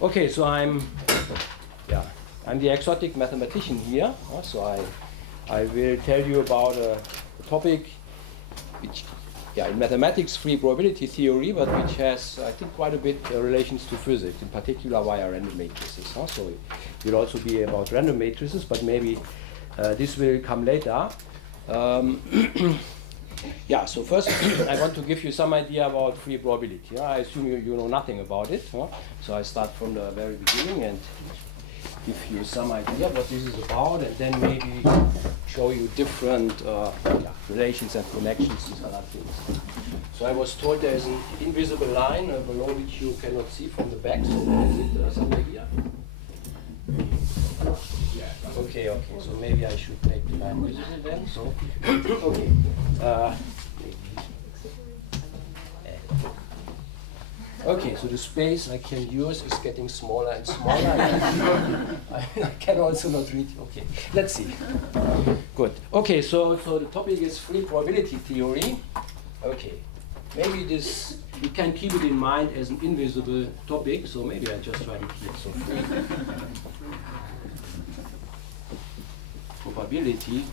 Okay, so I'm the exotic mathematician here. So I will tell you about a topic which, in mathematics, free probability theory, but which has, I think, quite a bit relations to physics, in particular via random matrices. So it will also be about random matrices, but maybe this will come later. So first I want to give you some idea about free probability. I assume you know nothing about it. So I start from the very beginning and give you some idea what this is about, and then maybe show you different relations and connections to other things. So I was told there is an invisible line below which you cannot see from the back. So is it somewhere here? Okay. So maybe I should make the line visible then. So okay. Okay, so the space I can use is getting smaller and smaller. I can also not read. Okay, let's see. Good. Okay, so the topic is free probability theory. Okay, maybe this, you can keep it in mind as an invisible topic, so maybe I just write it here. So free probability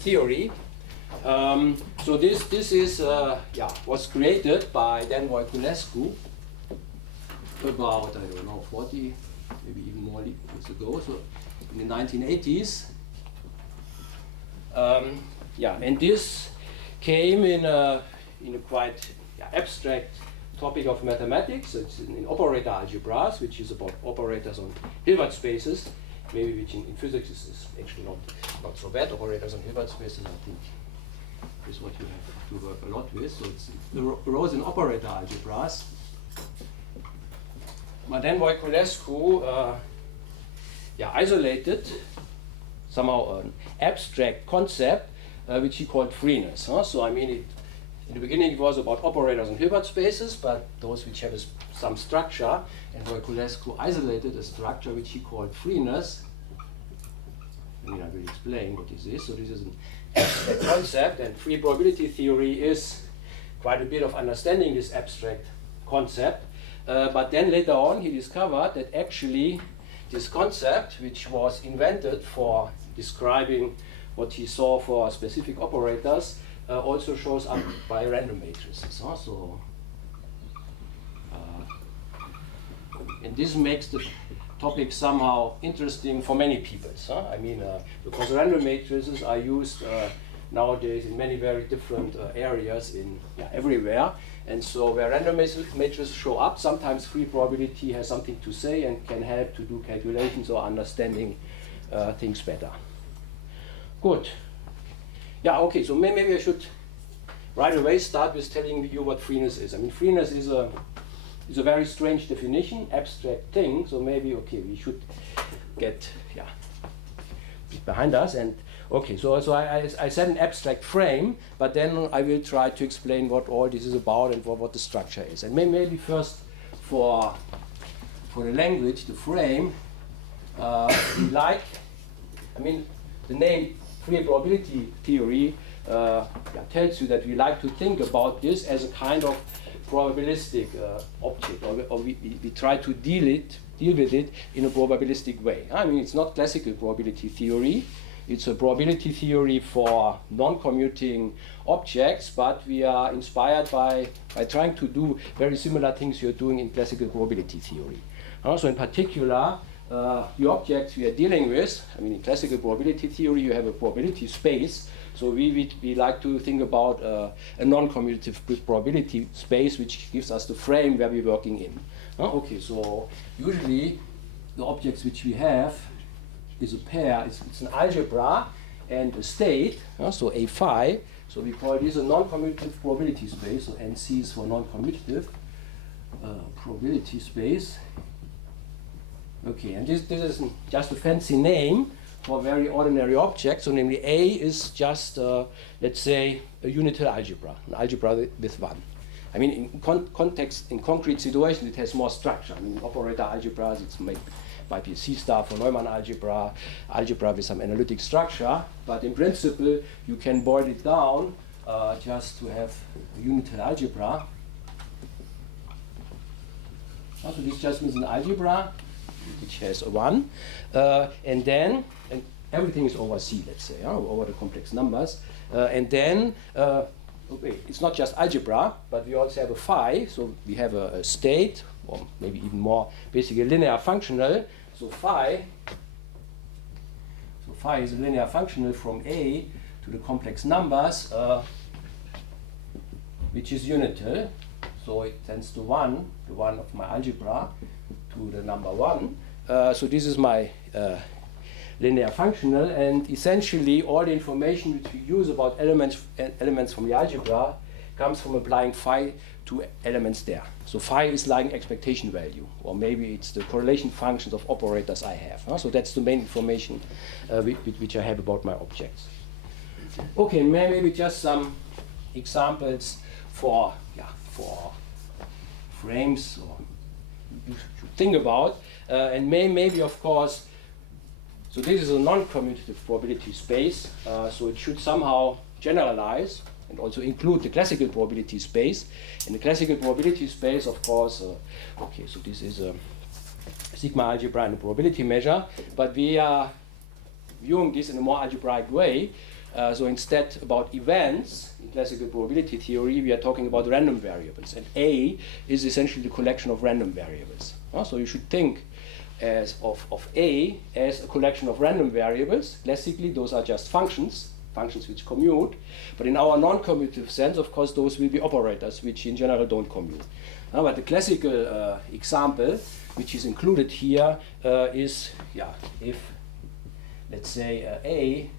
theory. So this is was created by Dan Voiculescu about, I don't know, 40, maybe even more years ago, so in the 1980s. And this came in a quite abstract topic of mathematics. It's in operator algebras, which is about operators on Hilbert spaces, maybe which in physics is actually not so bad. Operators on Hilbert spaces, I think, is what you have to work a lot with. So it arose in operator algebras. But then Voiculescu isolated somehow an abstract concept which he called freeness. So I mean, in the beginning it was about operators on Hilbert spaces, but those which have some structure, and Voiculescu isolated a structure which he called freeness. I will explain what this is. So this is an abstract concept, and free probability theory is quite a bit of understanding this abstract concept. But then later on he discovered that actually this concept, which was invented for describing what he saw for specific operators, also shows up by random matrices. And this makes the topic somehow interesting for many people. Because random matrices are used nowadays in many very different areas everywhere. And so where random matrices show up, sometimes free probability has something to say and can help to do calculations or understanding things better. Good. Okay, so maybe I should right away start with telling you what freeness is. Freeness is a very strange definition, abstract thing, so maybe, we should get behind us. And so I said an abstract frame, but then I will try to explain what all this is about and what the structure is. And maybe first for the language, the frame, the name free probability theory tells you that we like to think about this as a kind of probabilistic object, or we try to deal with it in a probabilistic way. It's not classical probability theory. It's a probability theory for non-commuting objects, but we are inspired by trying to do very similar things you're doing in classical probability theory. So in particular, the objects we are dealing with, in classical probability theory you have a probability space, so we like to think about a non-commutative probability space which gives us the frame where we're working in. So usually the objects which we have is a pair, it's an algebra and a state, so A phi, so we call this a non-commutative probability space, so NC is for non-commutative probability space. And this is just a fancy name for very ordinary objects. So namely A is just, let's say, a unital algebra, an algebra with one. In context, in concrete situations, it has more structure. Operator algebras, might be a C star for Neumann algebra with some analytic structure. But in principle, you can boil it down just to have a unital algebra. So this just means an algebra which has a 1, and then everything is over C, let's say, over the complex numbers, and then okay, it's not just algebra, but we also have a phi, so we have a state, or maybe even more, basically a linear functional. So phi is a linear functional from A to the complex numbers, which is unital. So it tends to 1, the 1 of my algebra, to the number 1. So this is my linear functional, and essentially all the information which we use about elements from the algebra comes from applying phi to elements there. So phi is like an expectation value, or maybe it's the correlation functions of operators I have. So that's the main information which I have about my objects. Okay, maybe just some examples for frames or you should think about, and maybe of course. So this is a non-commutative probability space, so it should somehow generalize and also include the classical probability space. In the classical probability space, of course, okay, so this is a sigma algebra and a probability measure, but we are viewing this in a more algebraic way. So instead about events in classical probability theory, we are talking about random variables, and A is essentially the collection of random variables. So you should think of A as a collection of random variables. Classically, those are just functions which commute. But in our non-commutative sense, of course, those will be operators which in general don't commute. But the classical example, which is included here, is if, let's say, A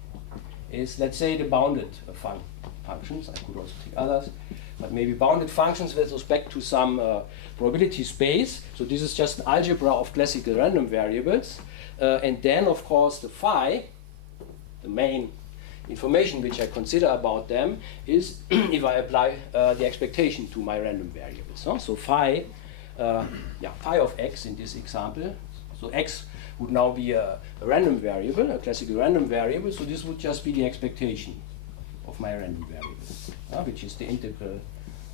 is, let's say, the bounded functions. I could also take others. But maybe bounded functions with respect to some probability space. So this is just an algebra of classical random variables. And then, of course, the phi, the main information which I consider about them, is if I apply the expectation to my random variables. So phi, phi of x in this example. So x would now be a random variable, a classical random variable. So this would just be the expectation of my random variable, which is the integral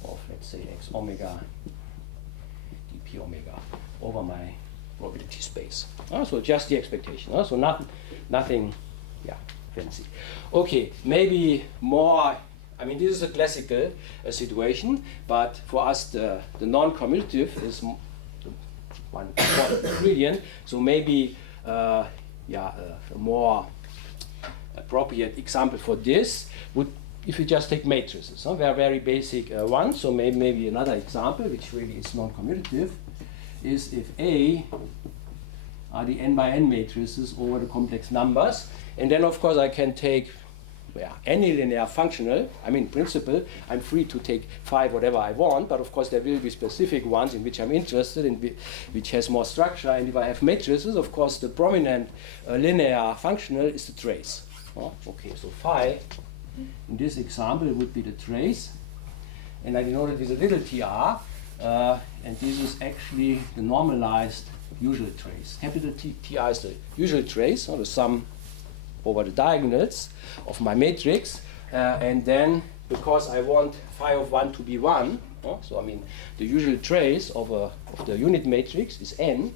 of, let's say, x omega dp omega over my probability space. So just the expectation. So nothing fancy. Okay, maybe more. I mean, this is a classical situation, but for us the non-commutative is one important ingredient. So maybe a more appropriate example for this would, if you just take matrices, they're very basic ones. So maybe another example, which really is non-commutative, is if A are the n by n matrices over the complex numbers, and then of course I can take any linear functional. I mean, in principle, I'm free to take phi whatever I want, but of course there will be specific ones in which I'm interested in, which has more structure. And if I have matrices, of course the prominent linear functional is the trace. Okay, so phi in this example would be the trace, and I denote it with a little tr, and this is actually the normalized usual trace. Capital Tr is the usual trace, the sum over the diagonals of my matrix, and then because I want phi of 1 to be 1, so I mean the usual trace of the unit matrix is n,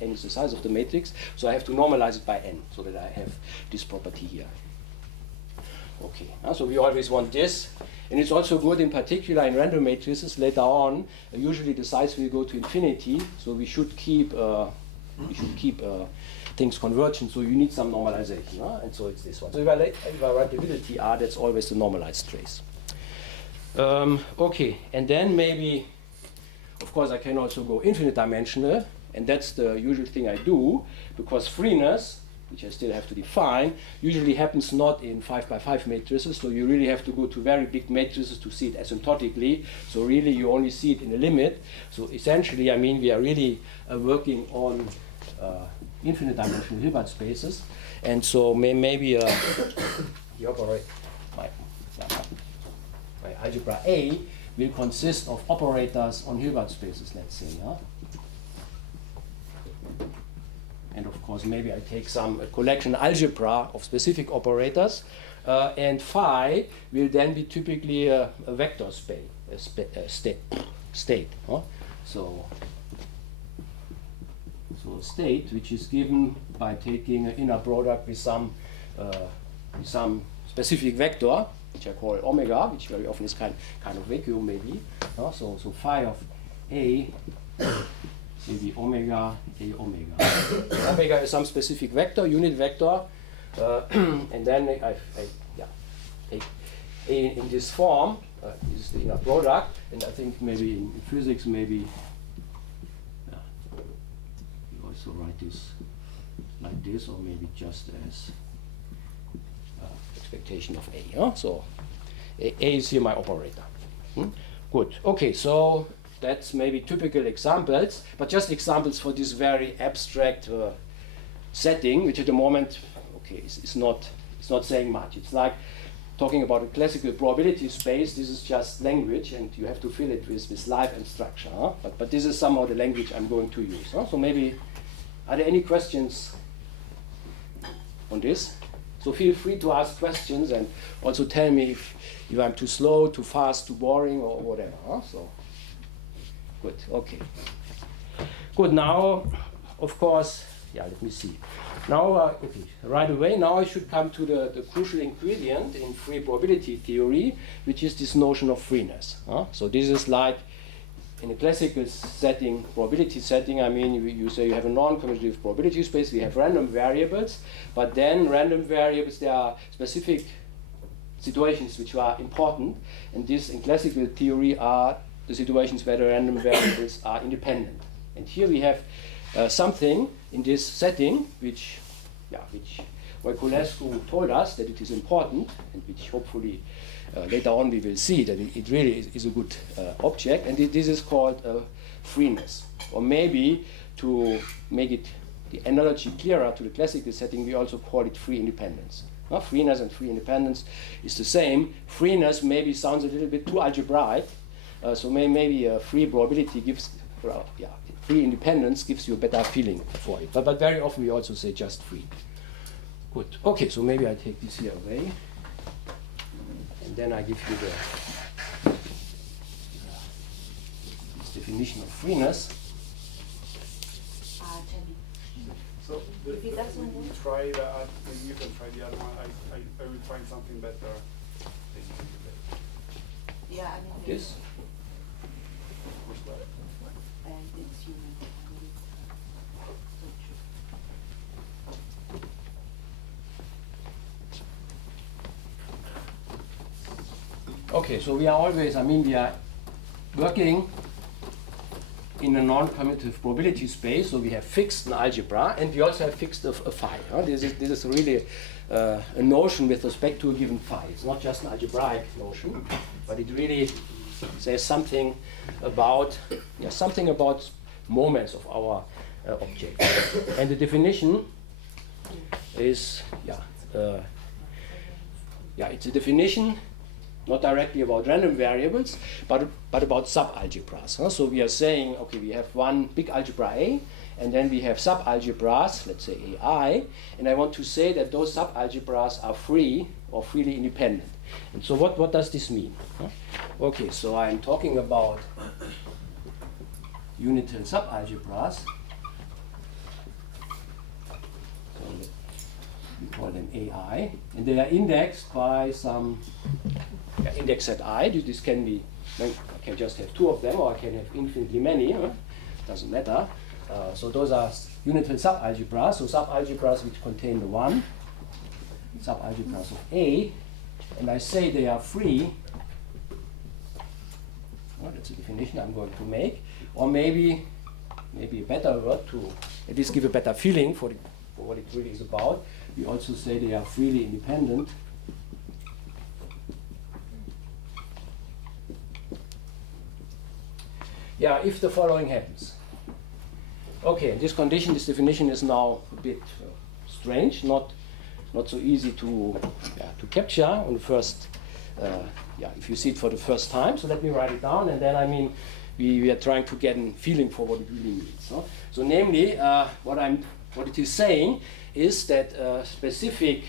n is the size of the matrix, so I have to normalize it by n, so that I have this property here. Okay, so we always want this, and it's also good in particular in random matrices later on. Usually the size will go to infinity, so we should keep things convergent, so you need some normalization, and so it's this one. So if I write the little tr, that's always the normalized trace. Okay, and then maybe, of course, I can also go infinite dimensional, and that's the usual thing I do, because freeness, which I still have to define, usually happens not in 5 by 5 matrices, so you really have to go to very big matrices to see it asymptotically, so really you only see it in a limit. So essentially, I mean, we are really working on infinite dimensional Hilbert spaces, and so maybe the operator, my algebra A will consist of operators on Hilbert spaces, let's say. And of course, maybe I take some collection algebra of specific operators, and phi will then be typically a vector state. So a state which is given by taking an inner product with some specific vector, which I call omega, which very often is kind of vacuum maybe. So phi of A maybe omega A omega. Omega is some specific vector, unit vector, and then I take A in this form. This is the inner product, and I think maybe in physics maybe you also write this like this, or maybe just as expectation of A. Huh? So A is here my operator. Good. Okay, so that's maybe typical examples, but just examples for this very abstract setting, which at the moment, okay, it's not saying much. It's like talking about a classical probability space. This is just language, and you have to fill it with life and structure. Huh? But this is somehow the language I'm going to use. Huh? So maybe, are there any questions on this? So feel free to ask questions, and also tell me if I'm too slow, too fast, too boring, or whatever. Huh? So, good, okay. Good, now, of course, let me see. Now, okay, right away, now I should come to the crucial ingredient in free probability theory, which is this notion of freeness. Huh? So this is like, in a classical setting, probability setting, I mean, you say you have a non-commutative probability space, we have random variables, but then random variables, there are specific situations which are important, and this in classical theory are the situations where the random variables are independent. And here we have something in this setting which Voiculescu told us that it is important, and which hopefully later on we will see that it really is a good object, and this is called freeness. Or maybe to make it the analogy clearer to the classical setting, we also call it free independence. Freeness and free independence is the same. Freeness maybe sounds a little bit too algebraic, so maybe free probability gives, free independence gives you a better feeling for it. But very often we also say just free. Good. Okay, so maybe I take this here away, and then I give you this definition of freeness. So if he doesn't want to try that, maybe you can try the other one. I will find something better. Yeah, I mean This. Okay, so we are always, we are working in a non-commutative probability space, so we have fixed an algebra, and we also have fixed a phi. Huh? This is really a notion with respect to a given phi. It's not just an algebraic notion, but it really says something about moments of our object. And the definition is it's a definition not directly about random variables, but about subalgebras. Huh? So we are saying, okay, we have one big algebra A, and then we have subalgebras, let's say AI, and I want to say that those subalgebras are free or freely independent. And so what does this mean? Huh? Okay, so I'm talking about unital subalgebras. So we call them AI, and they are indexed by some index set I. This can be, I can just have two of them, or I can have infinitely many. Doesn't matter. So those are unital subalgebras. So subalgebras which contain the one, subalgebras of A, and I say they are free. Well, that's a definition I'm going to make, or maybe a better word to at least give a better feeling for what it really is about. We also say they are freely independent. If the following happens. Okay, this definition is now a bit strange, not so easy to capture on the first, if you see it for the first time. So let me write it down, and then we are trying to get a feeling for what it really means. No? So namely, what it is saying is that specific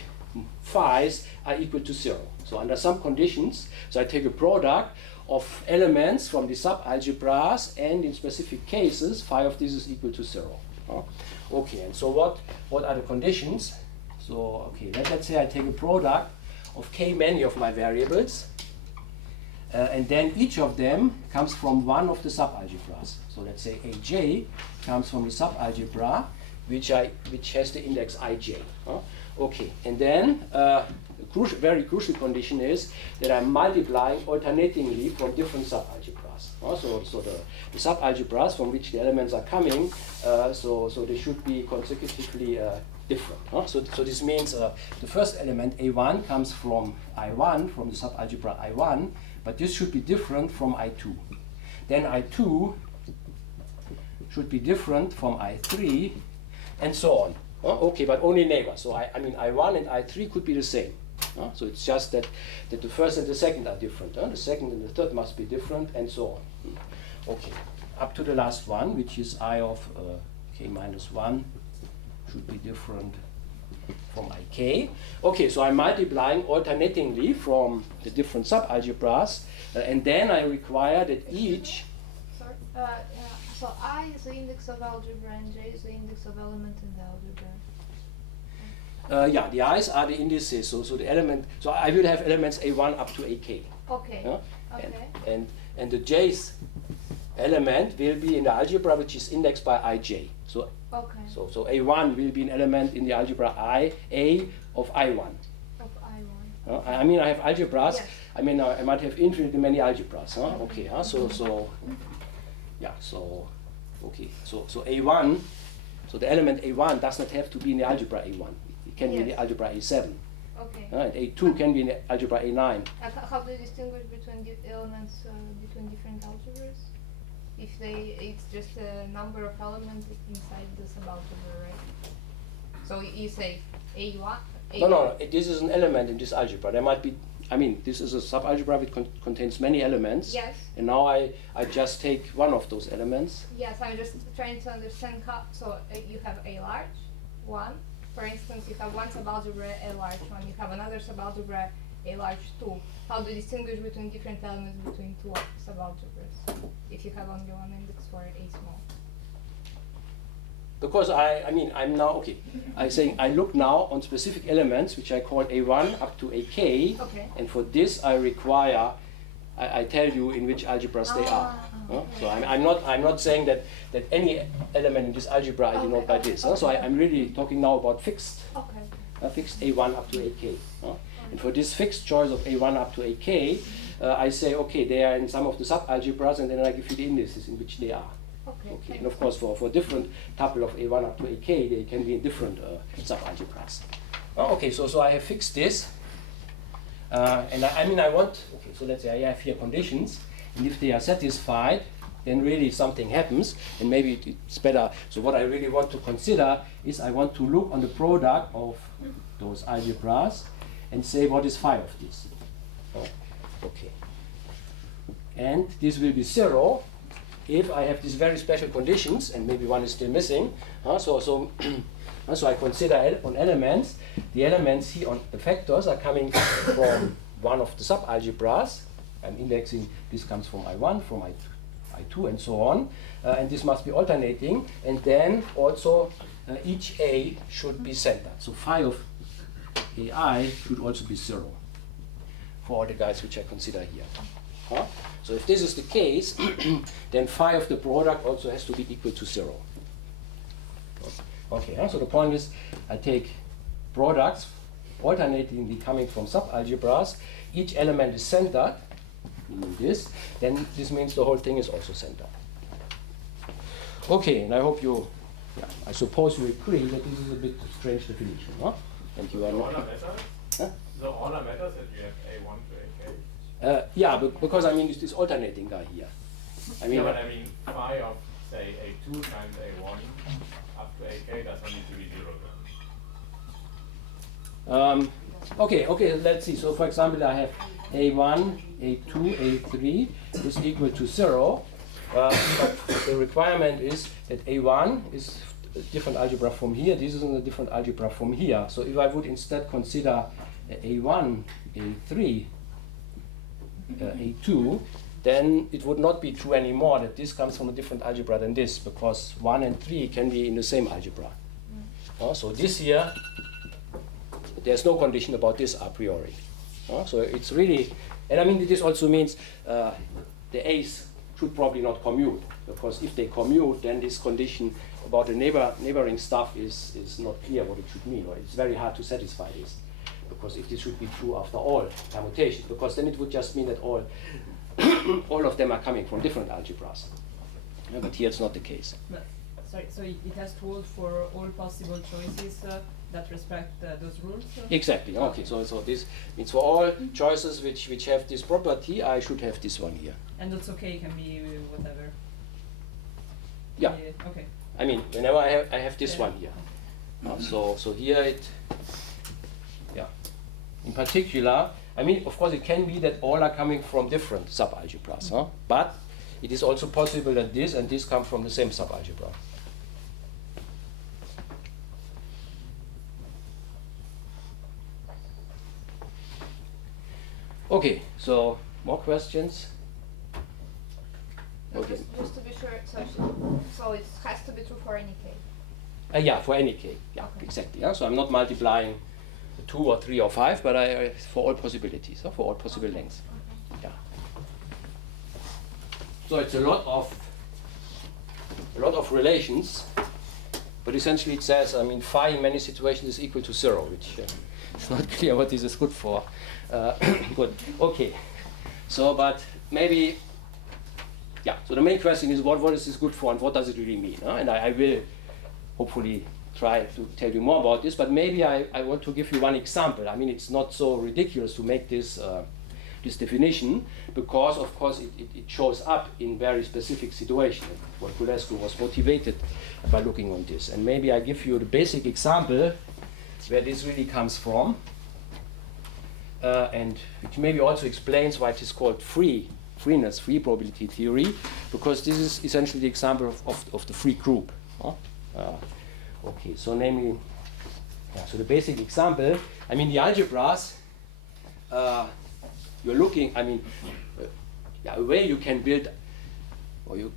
phi's are equal to 0. So under some conditions, so I take a product of elements from the subalgebras, and in specific cases, phi of this is equal to 0. Okay, and so what are the conditions? So, okay, let's say I take a product of k many of my variables, and then each of them comes from one of the subalgebras. So let's say aj comes from the subalgebra which has the index ij. Okay, and then very crucial condition is that I'm multiplying alternatingly from different subalgebras. So the subalgebras from which the elements are coming, so they should be consecutively different. So this means the first element A1 comes from I1, from the subalgebra I1, but this should be different from I2. Then I2 should be different from I3, and so on. Okay, but only neighbors. So I mean I1 and I3 could be the same. So it's just that the first and the second are different. The second and the third must be different, and so on. Okay, up to the last one, which is I of k minus 1 should be different from ik. Okay, so I'm multiplying alternatingly from the different subalgebras, and then I require that each. Sorry. So I is the index of algebra and j is the index of element in the algebra. Yeah, the i's are the indices. So the element. So I will have elements a1 up to ak. Okay. Okay. And the j's element will be in the algebra which is indexed by ij. So. Okay. So a1 will be an element in the algebra a of i1. Of I1. I mean I have algebras. Yes. I mean I might have infinitely many algebras. Okay. So yeah. So okay. So a1. So the element a1 does not have to be in the algebra a1. It can be in the algebra a7. Okay. And a2 can be in the algebra a9. How do you distinguish between the elements between different algebras? If it's just a number of elements inside the subalgebra, right? So you say A1? No, this is an element in this algebra. There might be, I mean, this is a subalgebra which contains many elements. Yes. And now I just take one of those elements. Yes, I'm just trying to understand how, so you have a large one. For instance, you have one subalgebra, a large one. You have another subalgebra, a large 2. How do you distinguish between different elements between two subalgebras if you have only one index for a small? Because I'm now, okay, I look now on specific elements which I call A1 up to AK, Okay. and for this I require, I tell you in which algebras they are. Okay. So I'm not saying that any element in this algebra I denote by this. So I'm really talking now about fixed. Okay. Fixed A1 up to AK. And for this fixed choice of A1 up to AK, I say, okay, they are in some of the subalgebras, and then I give you the indices in which they are. Okay. And of course, for different tuple of A1 up to AK, they can be in different subalgebras. Okay, so I have fixed this. And I want, okay, so let's say I have here conditions, and if they are satisfied, then really something happens, and maybe it's better. So what I really want to consider is I want to look on the product of those algebras and say what is phi of this. Okay. And this will be 0 if I have these very special conditions, and maybe one is still missing. So I consider on elements, the elements here on the factors are coming from one of the subalgebras. I'm indexing, this comes from I1, from I2, and so on. And this must be alternating. And then also each A should be centered. So phi of AI should also be 0 for all the guys which I consider here. So if this is the case, then phi of the product also has to be equal to 0. Okay, so the point is I take products alternatingly coming from subalgebras. Each element is centered, meaning this. Then this means the whole thing is also centered. Okay, and I hope you, I suppose you agree that this is a bit strange definition. Thank you. The order matters? Huh? The order matters that you have A1 to AK? Yeah, because I mean it's this alternating guy here. I mean, but I mean phi of say A2 times A1 up to AK does not need to be 0 then. Okay, let's see. So for example, I have A1, A2, A3 is equal to 0. But the requirement is that A1 is a different algebra from here. This is a different algebra from here. So if I would instead consider A1, A3, A2, then it would not be true anymore that this comes from a different algebra than this, because 1 and 3 can be in the same algebra. So this here, there's no condition about this a priori. So it's really, and I mean this also means the A's should probably not commute, because if they commute, then this condition about the neighboring stuff is not clear what it should mean, or it's very hard to satisfy this, because if this should be true after all permutations, because then it would just mean that all all of them are coming from different algebras. But here it's not the case. But, sorry, so it has to hold for all possible choices that respect those rules? Exactly. Okay. So this means for all choices which have this property, I should have this one here. And that's okay. Can be whatever. Yeah. Okay. I mean, whenever I have this one here. So here it. Yeah. In particular, I mean, of course, it can be that all are coming from different subalgebras, but it is also possible that this and this come from the same subalgebra. Okay, so more questions? Okay. Just to be sure, so it has to be true for any k. Yeah, for any k. Yeah, Okay. exactly. Yeah? So I'm not multiplying 2 or 3 or 5, but I for all possibilities, for all possible lengths. Yeah. So it's a lot of relations, but essentially it says, I mean, phi in many situations is equal to 0, which it's not clear what this is good for. Good. Okay. So, but maybe, yeah. So the main question is, what is this good for, and what does it really mean? And I will hopefully try to tell you more about this, but maybe I want to give you one example. I mean, it's not so ridiculous to make this this definition, because of course it shows up in very specific situations. Voiculescu was motivated by looking on this, and maybe I give you the basic example where this really comes from, and which maybe also explains why it is called free probability theory, because this is essentially the example of the free group. Okay, so namely, so the basic example, I mean, the algebras, you're looking, I mean, a way you can build, or you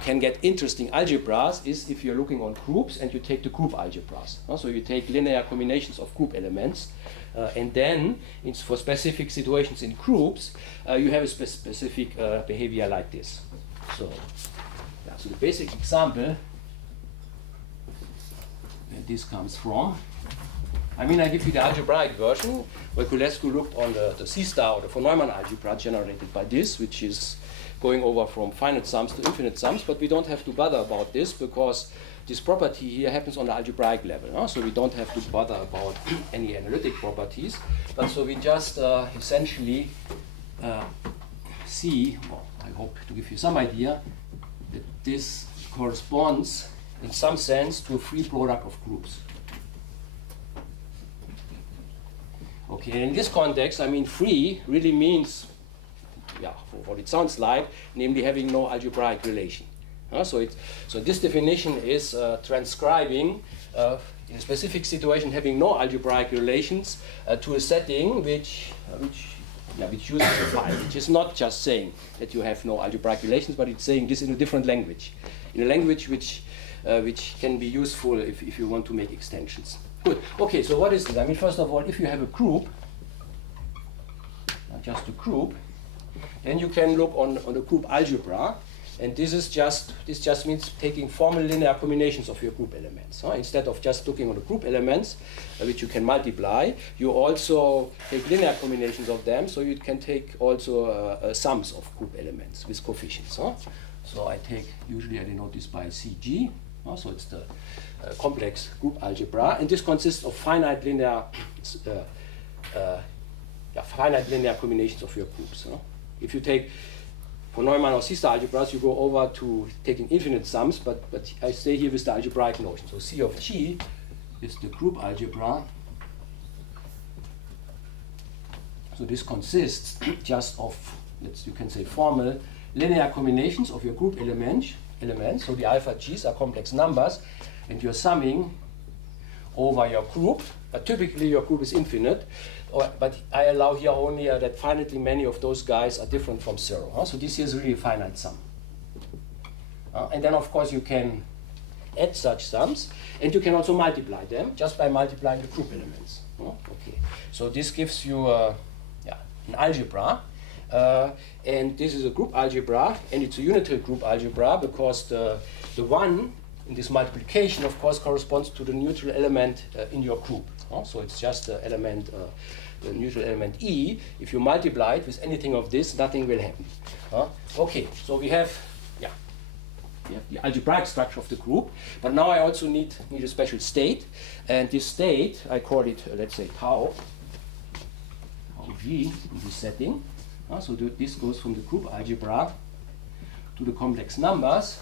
can get interesting algebras is if you're looking on groups and you take the group algebras. So you take linear combinations of group elements, and then for specific situations in groups, you have a specific behavior like this. So the basic example where this comes from. I mean, I give you the algebraic version. Voiculescu looked on the C-star or the von Neumann algebra generated by this, which is going over from finite sums to infinite sums, but we don't have to bother about this because this property here happens on the algebraic level. So we don't have to bother about any analytic properties. But so we just essentially see, well, I hope to give you some idea, that this corresponds in some sense to a free product of groups. Okay, in this context, I mean, free really means, what it sounds like, namely having no algebraic relation. So this definition is transcribing, in a specific situation, having no algebraic relations to a setting which uses a phi, which is not just saying that you have no algebraic relations, but it's saying this in a different language, in a language which can be useful if you want to make extensions. Good. Okay, so what is this? I mean, first of all, if you have a group, just a group, then you can look on the group algebra, and this just means taking formal linear combinations of your group elements. Instead of just looking on the group elements, which you can multiply, you also take linear combinations of them, so you can take also sums of group elements with coefficients. So I take, usually I denote this by CG, so it's the complex group algebra, and this consists of finite linear combinations of your groups. If you take for Neumann or C-star algebras, you go over to taking infinite sums, but I stay here with the algebraic notion. So C of G is the group algebra. So this consists just of, you can say, formal linear combinations of your group elements. So the alpha G's are complex numbers, and you're summing over your group. Typically your group is infinite, but I allow here only that finitely many of those guys are different from 0. So this here is really a finite sum. And then of course you can add such sums, and you can also multiply them just by multiplying the group elements. Okay. So this gives you an algebra, and this is a group algebra, and it's a unitary group algebra because the 1 in this multiplication, of course, corresponds to the neutral element in your group. So it's just the element, the neutral element E. If you multiply it with anything of this, nothing will happen. Okay, so we have the algebraic structure of the group, but now I also need a special state, and this state, I call it, let's say, tau G in this setting. So this goes from the group algebra to the complex numbers,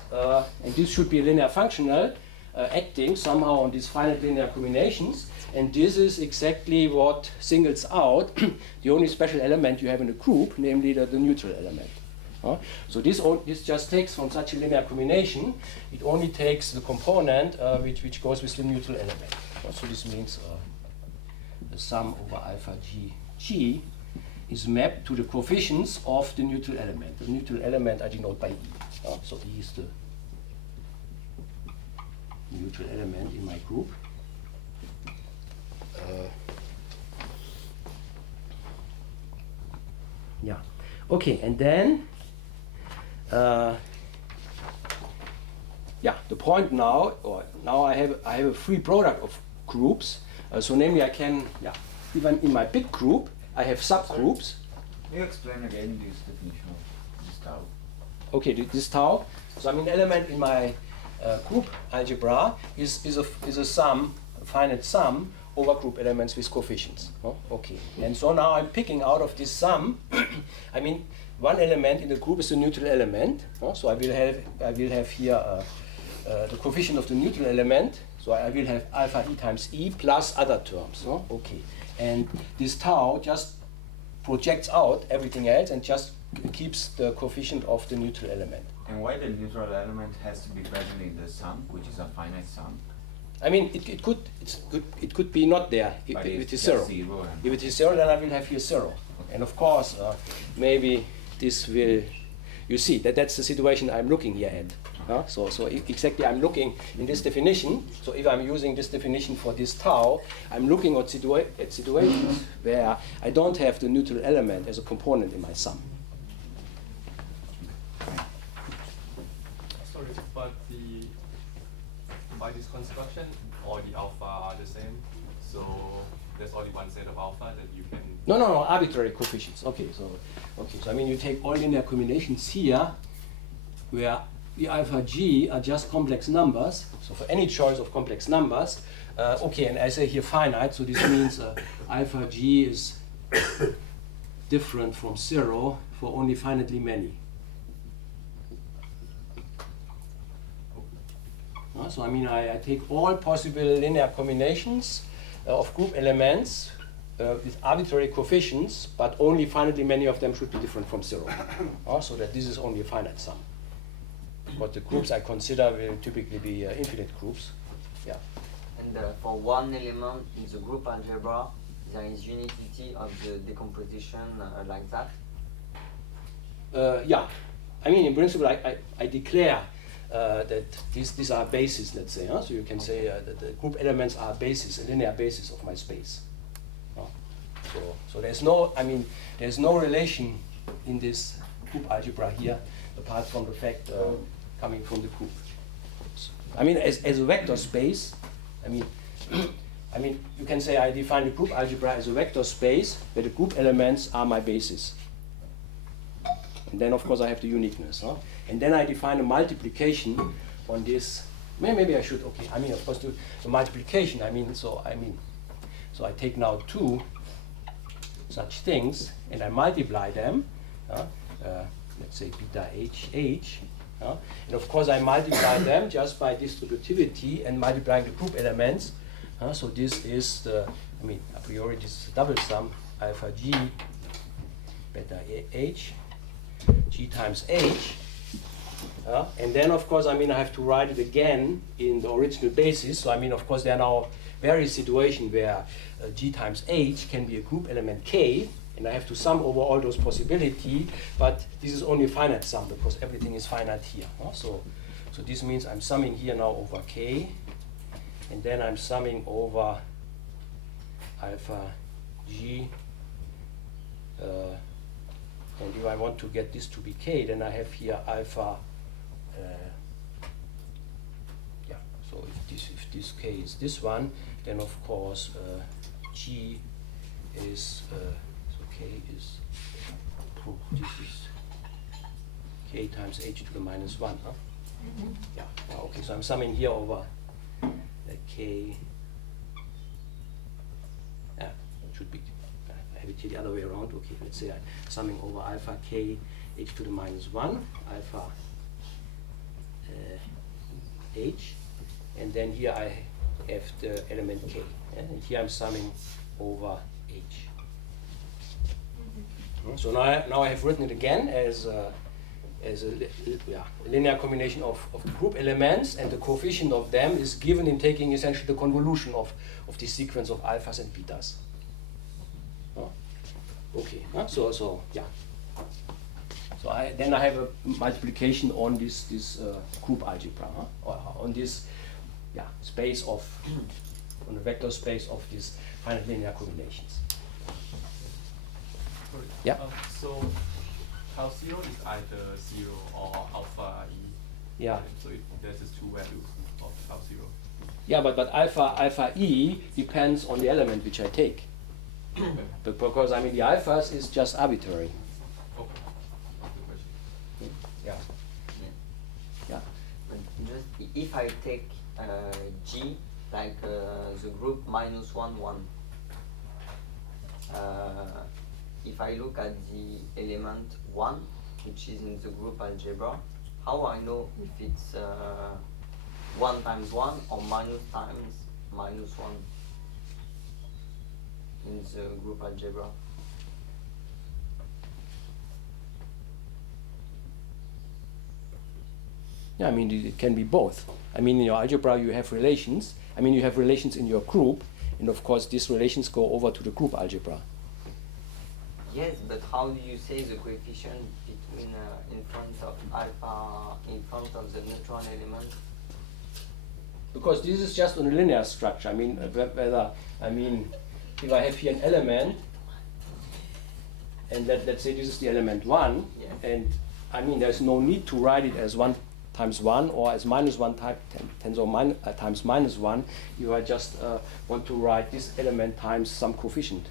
and this should be linear functional, acting somehow on these finite linear combinations, and this is exactly what singles out the only special element you have in the group, namely the neutral element. So this just takes from such a linear combination, it only takes the component which goes with the neutral element. So this means the sum over alpha G is mapped to the coefficients of the neutral element. The neutral element I denote by E. So E is the neutral element in my group. Okay, and then the point now, I have a free product of groups. So namely, I can, even in my big group, I have subgroups. Can you explain again this definition of this tau? Okay, this tau. So I mean, element in my group algebra is a sum, a finite sum over group elements with coefficients. Okay, and so now I'm picking out of this sum. I mean, one element in the group is a neutral element. So I will have here the coefficient of the neutral element. So I will have alpha E times E plus other terms. Okay, and this tau just projects out everything else and just keeps the coefficient of the neutral element. And why the neutral element has to be present in the sum, which is a finite sum? I mean, it could be not there if it is 0. If it is 0, then I will have here 0. Okay. And of course, maybe this will, you see, that's the situation I'm looking here at. So exactly I'm looking in this definition. So if I'm using this definition for this tau, I'm looking at situations where I don't have the neutral element as a component in my sum. Sorry, but by this construction, all the alpha are the same. So there's only one set of alpha that you can. No, arbitrary coefficients. Okay, so I mean you take all linear combinations here, where the alpha G are just complex numbers. So for any choice of complex numbers, okay, and I say here finite, so this means alpha G is different from 0 for only finitely many. So I mean I take all possible linear combinations of group elements with arbitrary coefficients, but only finitely many of them should be different from 0. So that this is only a finite sum. But the groups I consider will typically be infinite groups. Yeah. And for one element in the group algebra, there is unity of the decomposition like that? Yeah. I mean, in principle, I declare that these are bases, let's say. So you can say that the group elements are basis, a linear basis of my space. So there's no relation in this group algebra here, apart from the fact coming from the group. So, I mean, as a vector space, I mean, you can say I define the group algebra as a vector space where the group elements are my basis. And then, of course, I have the uniqueness. And then I define a multiplication on this. Maybe I should. Okay. I mean, of course, the multiplication. So I take now two such things and I multiply them. Let's say beta h. And of course, I multiply them just by distributivity and multiplying the group elements. So this is the. A priori, this is a double sum alpha g beta h. G times h, And then, of course, I mean, I have to write it again in the original basis. So, I mean, of course, there are now various situations where G times H can be a group element K, and I have to sum over all those possibilities, but this is only a finite sum because everything is finite here. So this means I'm summing here now over K, and then I'm summing over alpha G. And if I want to get this to be K, then I have here alpha. So if this K is this one, then of course G is so K is this is K times H to the minus 1. Huh? Yeah. Okay. So I'm summing here over K. Yeah, it should be. I have it here the other way around. Okay. Let's say I'm summing over alpha K H to the minus 1 alpha H. And then here I have the element K, and here I'm summing over H. So now I have written it again as a linear combination of the group elements, and the coefficient of them is given in taking essentially the convolution of the sequence of alphas and betas. Okay, so yeah. So then I have a multiplication on this group algebra, or on this space of, on the vector space of these finite linear combinations. Yeah. So tau 0 is either 0 or alpha E. Yeah. So there's just two values of tau 0. Yeah, but alpha E depends on the element which I take. But because I mean the alphas is just arbitrary. Okay. Good question. Yeah. Yeah. Just if I take G like the group minus 1, 1. If I look at the element 1, which is in the group algebra, how I know if it's 1 times 1 or minus times minus 1 in the group algebra? Yeah, I mean it can be both. I mean in your algebra you have relations. I mean you have relations in your group, and of course these relations go over to the group algebra. Yes, but how do you say the coefficient between in front of alpha, in front of the neutron element? Because this is just on a linear structure. I mean whether if I have here an element, and let's say this is the element 1, yes. And I mean there's no need to write it as 1 times 1 or as minus 1 times minus 1 if I just want to write this element times some coefficient.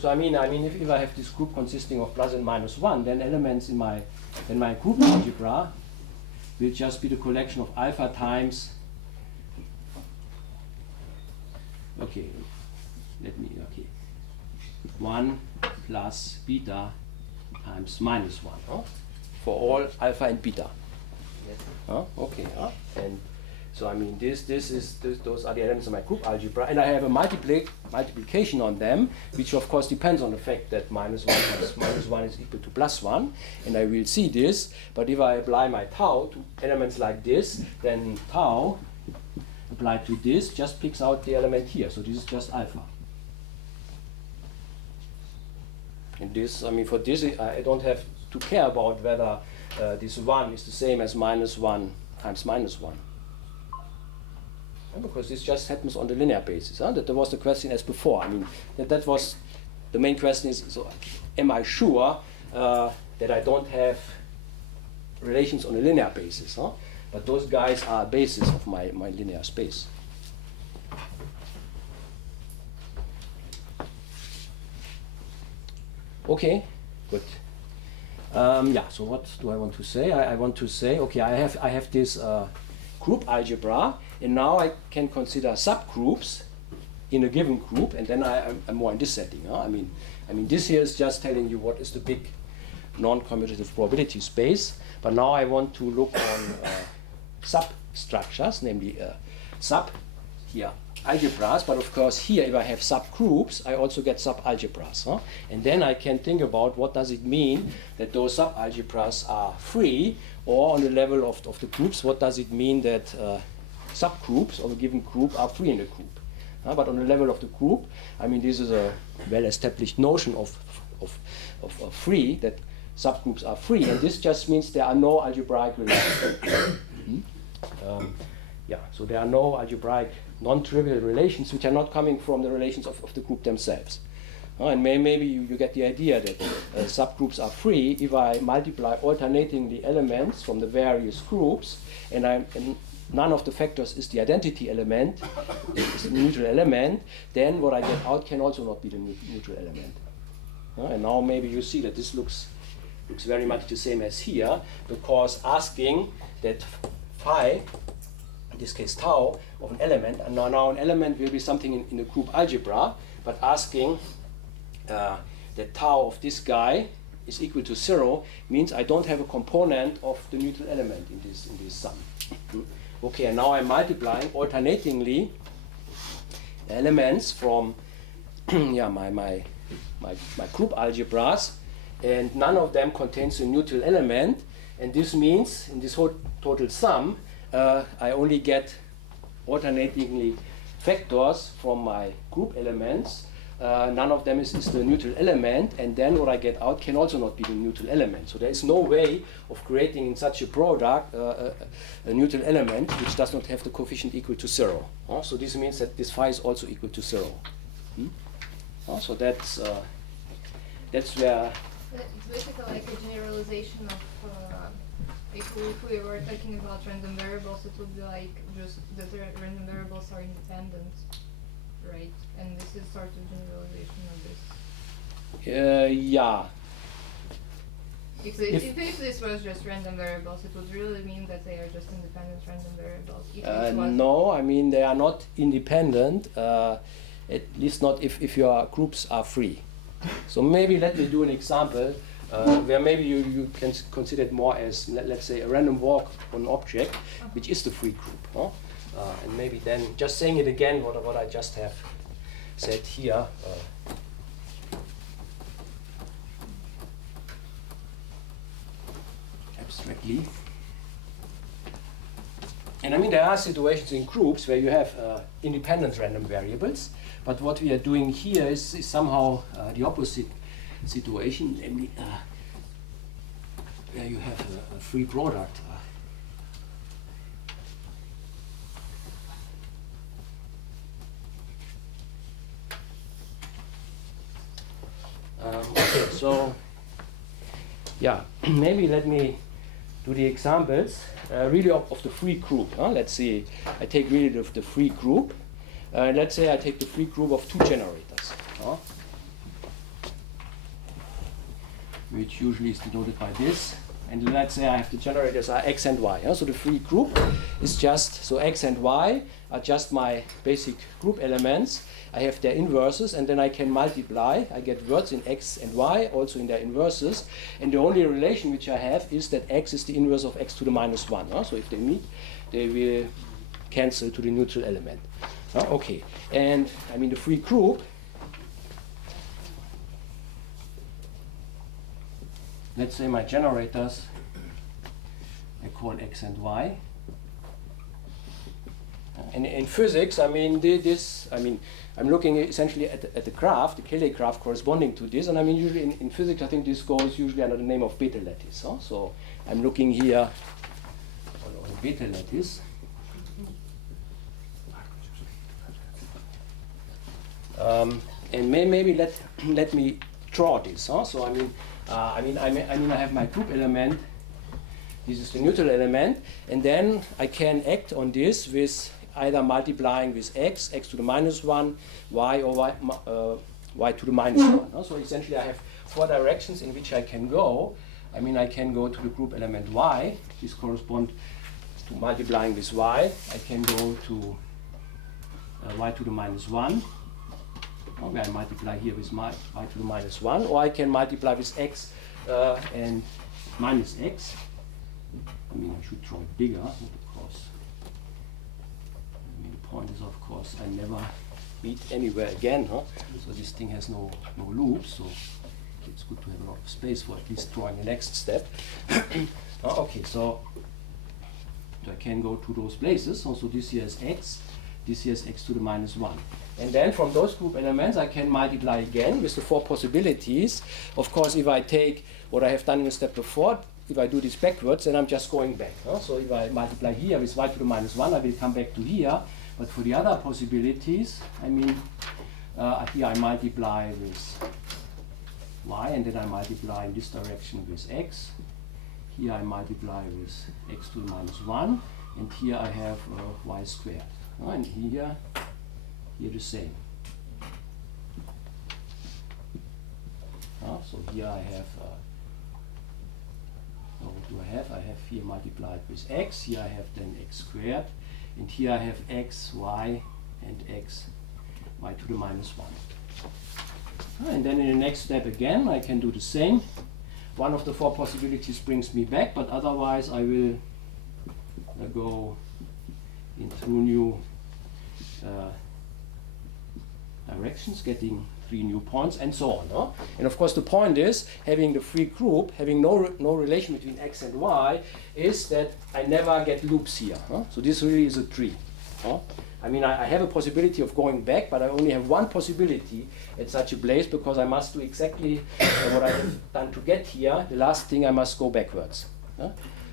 So I mean if I have this group consisting of plus and minus 1, then elements in my group algebra will just be the collection of alpha times, okay, 1 plus beta times minus 1, huh? For all alpha and beta. Yes. Okay, and so I mean those are the elements of my group algebra, and I have a multiplication on them, which of course depends on the fact that minus 1 times minus 1 is equal to plus 1, and I will see this. But if I apply my tau to elements like this, then tau applied to this just picks out the element here. So this is just alpha. And this, I mean, for this I don't have to care about whether this 1 is the same as minus 1 times minus 1. Because this just happens on the linear basis. That was the question as before. I mean, that was the main question is, so am I sure that I don't have relations on a linear basis? But those guys are a basis of my linear space. Okay, good. So what do I want to say? I want to say, okay, I have this group algebra, and now I can consider subgroups in a given group, and then I'm more in this setting. I mean this here is just telling you what is the big non-commutative probability space, but now I want to look on substructures, namely sub yeah, algebras, but of course here if I have subgroups, I also get subalgebras. Huh? And then I can think about what does it mean that those subalgebras are free, or on the level of the groups, what does it mean that subgroups of a given group are free in a group. But on the level of the group, I mean, this is a well-established notion of free, that subgroups are free, and this just means there are no algebraic relations. Yeah, so there are no algebraic non-trivial relations which are not coming from the relations of the group themselves. And maybe you get the idea that subgroups are free if I multiply alternating the elements from the various groups, and none of the factors is the identity element, is the neutral element, then what I get out can also not be the neutral element. And now maybe you see that this looks very much the same as here, because asking that phi, in this case tau, of an element, and now an element will be something in the group algebra, but asking that tau of this guy is equal to 0 means I don't have a component of the neutral element in this sum. Okay, and now I'm multiplying alternatingly elements from yeah, my group algebras, and none of them contains a neutral element, and this means in this whole total sum I only get alternatingly factors from my group elements. None of them is the neutral element, and then what I get out can also not be the neutral element. So there is no way of creating in such a product a neutral element which does not have the coefficient equal to 0. So this means that this phi is also equal to 0. So that's where... It's basically like a generalization of, if we were talking about random variables, it would be like just that the random variables are independent. Right, and this is sort of generalization of this. Yeah. If this was just random variables, it would really mean that they are just independent random variables. No, I mean they are not independent, at least not if your groups are free. So maybe let me do an example where maybe you can consider it more as, let's say, a random walk on an object, which is the free group. Huh? And maybe then, just saying it again, what I just have said here. Abstractly. And I mean, there are situations in groups where you have independent random variables, but what we are doing here is somehow the opposite situation, namely where you have a free product. Okay, so yeah, maybe let me do the examples really of the free group. Let's see, I take really the free group. Let's say I take the free group of two generators, which usually is denoted by this. And let's say I have the generators are x and y. So the free group is just, so x and y are just my basic group elements. I have their inverses, and then I can multiply. I get words in x and y, also in their inverses. And the only relation which I have is that x is the inverse of x to the minus 1. So if they meet, they will cancel to the neutral element. Okay, and I mean the free group, let's say my generators, I call x and y. And in physics, I mean, I'm looking essentially at the graph, the Cayley graph corresponding to this, and I mean, usually in physics, I think this goes usually under the name of beta lattice. So I'm looking here on beta lattice. And maybe let me draw this. So I have my group element. This is the neutral element, and then I can act on this with either multiplying with x to the minus 1, y, or y to the minus 1. So essentially I have four directions in which I can go. I mean, I can go to the group element y. This corresponds to multiplying with y. I can go to y to the minus 1. Where I multiply here with y to the minus 1. Or I can multiply with x and minus x. I mean, I should draw it bigger, because point is, of course, I never meet anywhere again, huh? So this thing has no loops, so it's good to have a lot of space for at least drawing the next step. Okay, so I can go to those places. So this here is x, this here is x to the minus 1. And then from those group elements, I can multiply again with the 4 possibilities. Of course, if I take what I have done in the step before, if I do this backwards, then I'm just going back. So if I multiply here with y to the minus 1, I will come back to here. But for the other possibilities, I mean, here I multiply with y, and then I multiply in this direction with x. Here I multiply with x to the minus 1, and here I have y squared. And here the same. So here I have, what do I have? I have here multiplied with x, here I have then x squared, and here I have x, y, and x, y to the minus 1. And then in the next step again, I can do the same. One of the 4 possibilities brings me back, but otherwise I will go into new directions, getting 3 new points, and so on. No? And of course, the point is, having the free group, having no relation between x and y, is that I never get loops here. So this really is a tree. I mean, I have a possibility of going back, but I only have one possibility at such a place, because I must do exactly what I have done to get here. The last thing, I must go backwards.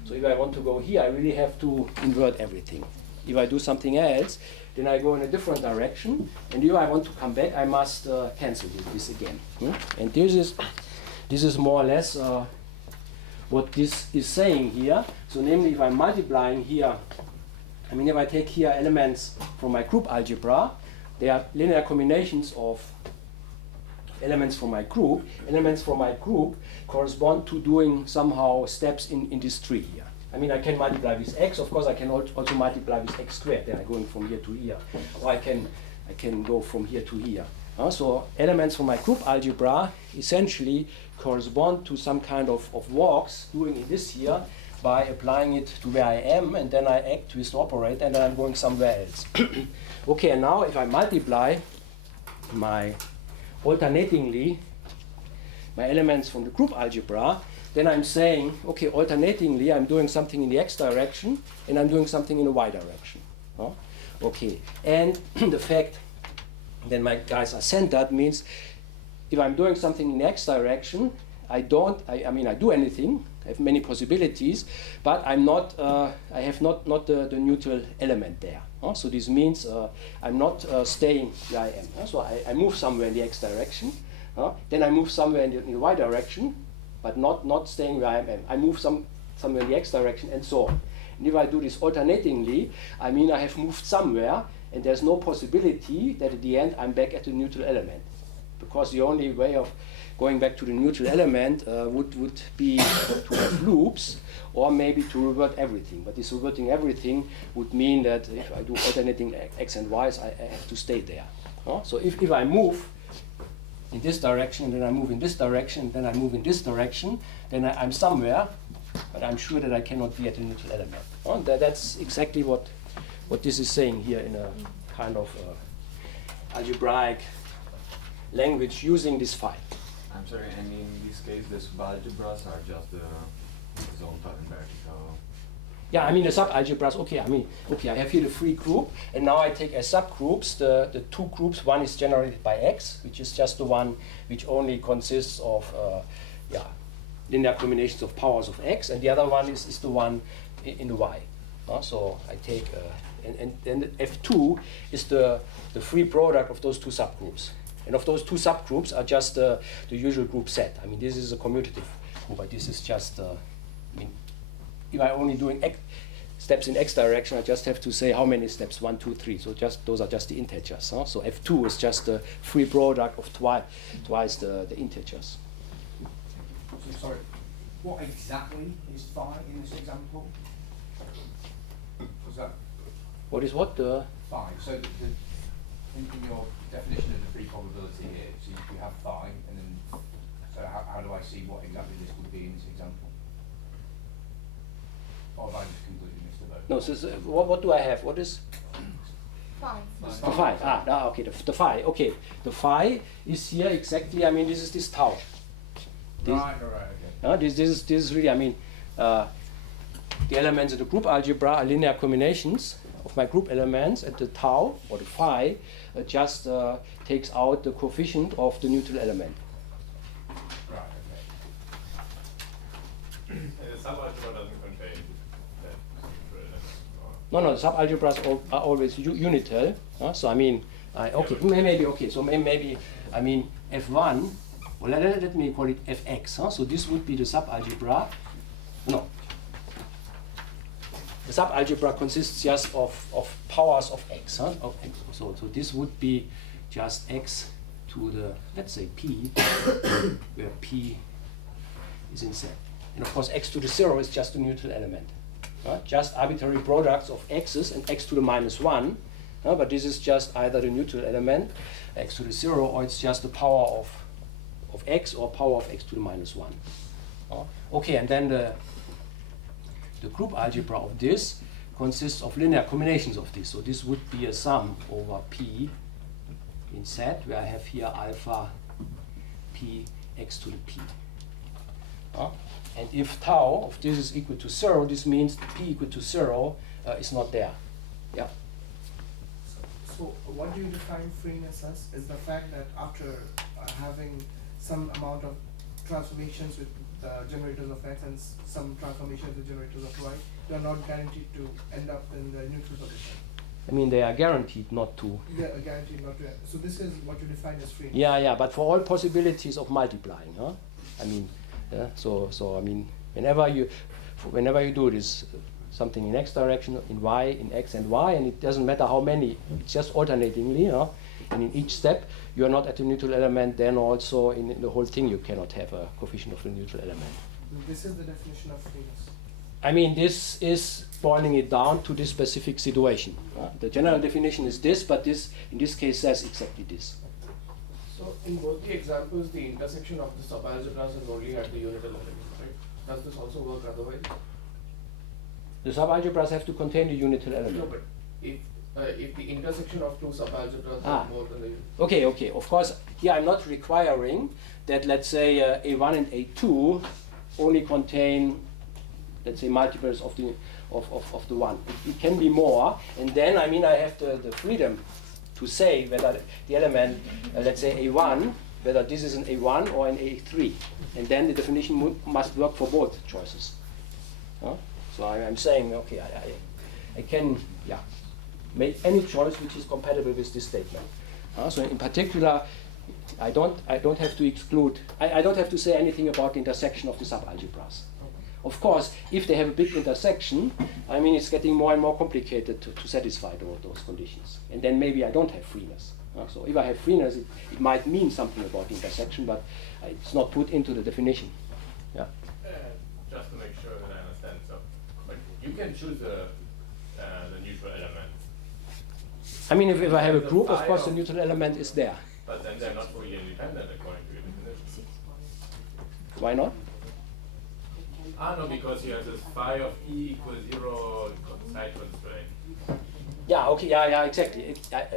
So if I want to go here, I really have to invert everything. If I do something else, then I go in a different direction, and if I want to come back, I must cancel this again. And this is more or less what this is saying here. So namely, if I'm multiplying here, I mean, if I take here elements from my group algebra, they are linear combinations of elements from my group. Elements from my group correspond to doing somehow steps in this tree here. I mean, I can multiply with x. Of course, I can also multiply with x squared. Then I'm going from here to here. Or I can go from here to here. So elements from my group algebra essentially correspond to some kind of walks doing in this here by applying it to where I am, and then I act with the operator, and then I'm going somewhere else. Okay, and now if I multiply my alternatingly my elements from the group algebra, then I'm saying, okay, alternatingly, I'm doing something in the x direction, and I'm doing something in the y direction. Okay, and the fact that my guys are centered means if I'm doing something in the x direction, I do anything, I have many possibilities, but I'm not, I have not the neutral element there. So this means I'm not staying where I am. So I move somewhere in the x direction, then I move somewhere in the y direction, but not staying where I am. I move somewhere in the x direction, and so on. And if I do this alternatingly, I mean I have moved somewhere, and there's no possibility that at the end I'm back at the neutral element. Because the only way of going back to the neutral element would be to have loops, or maybe to revert everything. But this reverting everything would mean that if I do alternating x and y's, I have to stay there. So if I move in this direction, and then I move in this direction, then I move in this direction, then I'm somewhere, but I'm sure that I cannot be at the neutral element. That's exactly what this is saying here in a kind of algebraic language using this phi. I'm sorry, and in this case, the subalgebras are just the horizontal and vertical. Yeah, I mean the subalgebras. Okay, I have here the free group, and now I take as subgroups the 2 groups. One is generated by x, which is just the one which only consists of linear combinations of powers of x, and the other one is the one in the y. So I take and then F2 is the free product of those 2 subgroups. And of those 2 subgroups are just the usual group set. I mean, this is a commutative group, but this is just, if I'm only doing steps in x direction, I just have to say how many steps, 1, 2, 3. So those are just the integers. So F2 is just the free product of twice the integers. So sorry, what exactly is phi in this example? Was that What is what? phi? So in your definition of the free probability here, so you have phi, and then so how do I see what exactly this would be in this example? Or have I just completely missed the boat? No, so what do I have? What is? Fine. The phi. Okay. The phi. Okay. The phi is here exactly. I mean, this is this tau. This, Right, okay. this is really. I mean, the elements in the group algebra are linear combinations of my group elements, and the tau or the phi just takes out the coefficient of the neutral element. Right, okay. And the subalgebra doesn't contain that neutral element, or No, the subalgebras are always unital. So I mean, okay, maybe okay. So maybe I mean f1. Well, let me call it fx. So this would be the subalgebra. No. The subalgebra consists just of powers of x. Of x. So this would be just x to the, let's say, p, where p is in Z. And of course, x to the 0 is just a neutral element. Just arbitrary products of x's and x to the -1. But this is just either the neutral element, x to the 0, or it's just the power of x or power of x to the -1. Okay, and then the group algebra of this consists of linear combinations of this. So this would be a sum over p in Z, where I have here alpha p x to the p. And if tau of this is equal to 0, this means p equal to 0 is not there. Yeah. So what do you define freeness as? Is the fact that after having some amount of transformations with the generators of x and some transformations with generators of y, you are not guaranteed to end up in the neutral position. I mean, they are guaranteed not to. They are guaranteed not to. So this is what you define as freeness. Yeah, but for all possibilities of multiplying, I mean, so I mean, whenever you do this, something in x direction, in y, in x and y, and it doesn't matter how many, it's just alternatingly, and in each step you are not at the neutral element, then also in the whole thing you cannot have a coefficient of the neutral element. This is the definition of freeness. I mean, this is boiling it down to this specific situation. The general definition is this, but this, in this case, says exactly this. So in both the examples, the intersection of the subalgebras is only at the unit element, right? Does this also work otherwise? The subalgebras have to contain the unital element. No, but if the intersection of two subalgebras is more than the unit. Okay. Of course, here I'm not requiring that, let's say, A1 and A2 only contain, let's say, multiples of the one. It can be more, and then I mean I have the freedom to say whether the element, let's say A1, whether this is an A1 or an A3, and then the definition must work for both choices. So I'm saying, okay, I can make any choice which is compatible with this statement. So in particular, I don't have to exclude. I don't have to say anything about the intersection of the subalgebras. Of course, if they have a big intersection, I mean it's getting more and more complicated to satisfy those conditions. And then maybe I don't have freeness. So if I have freeness, it might mean something about the intersection, but it's not put into the definition. Yeah. Just to make sure that I understand, so but you can choose the neutral element. I mean, if I have a group, of course, the neutral element is there. But then they're not fully independent according to your definition. Why not? No, because you have this phi of e equals 0 side constraint. Yeah, okay, yeah, exactly.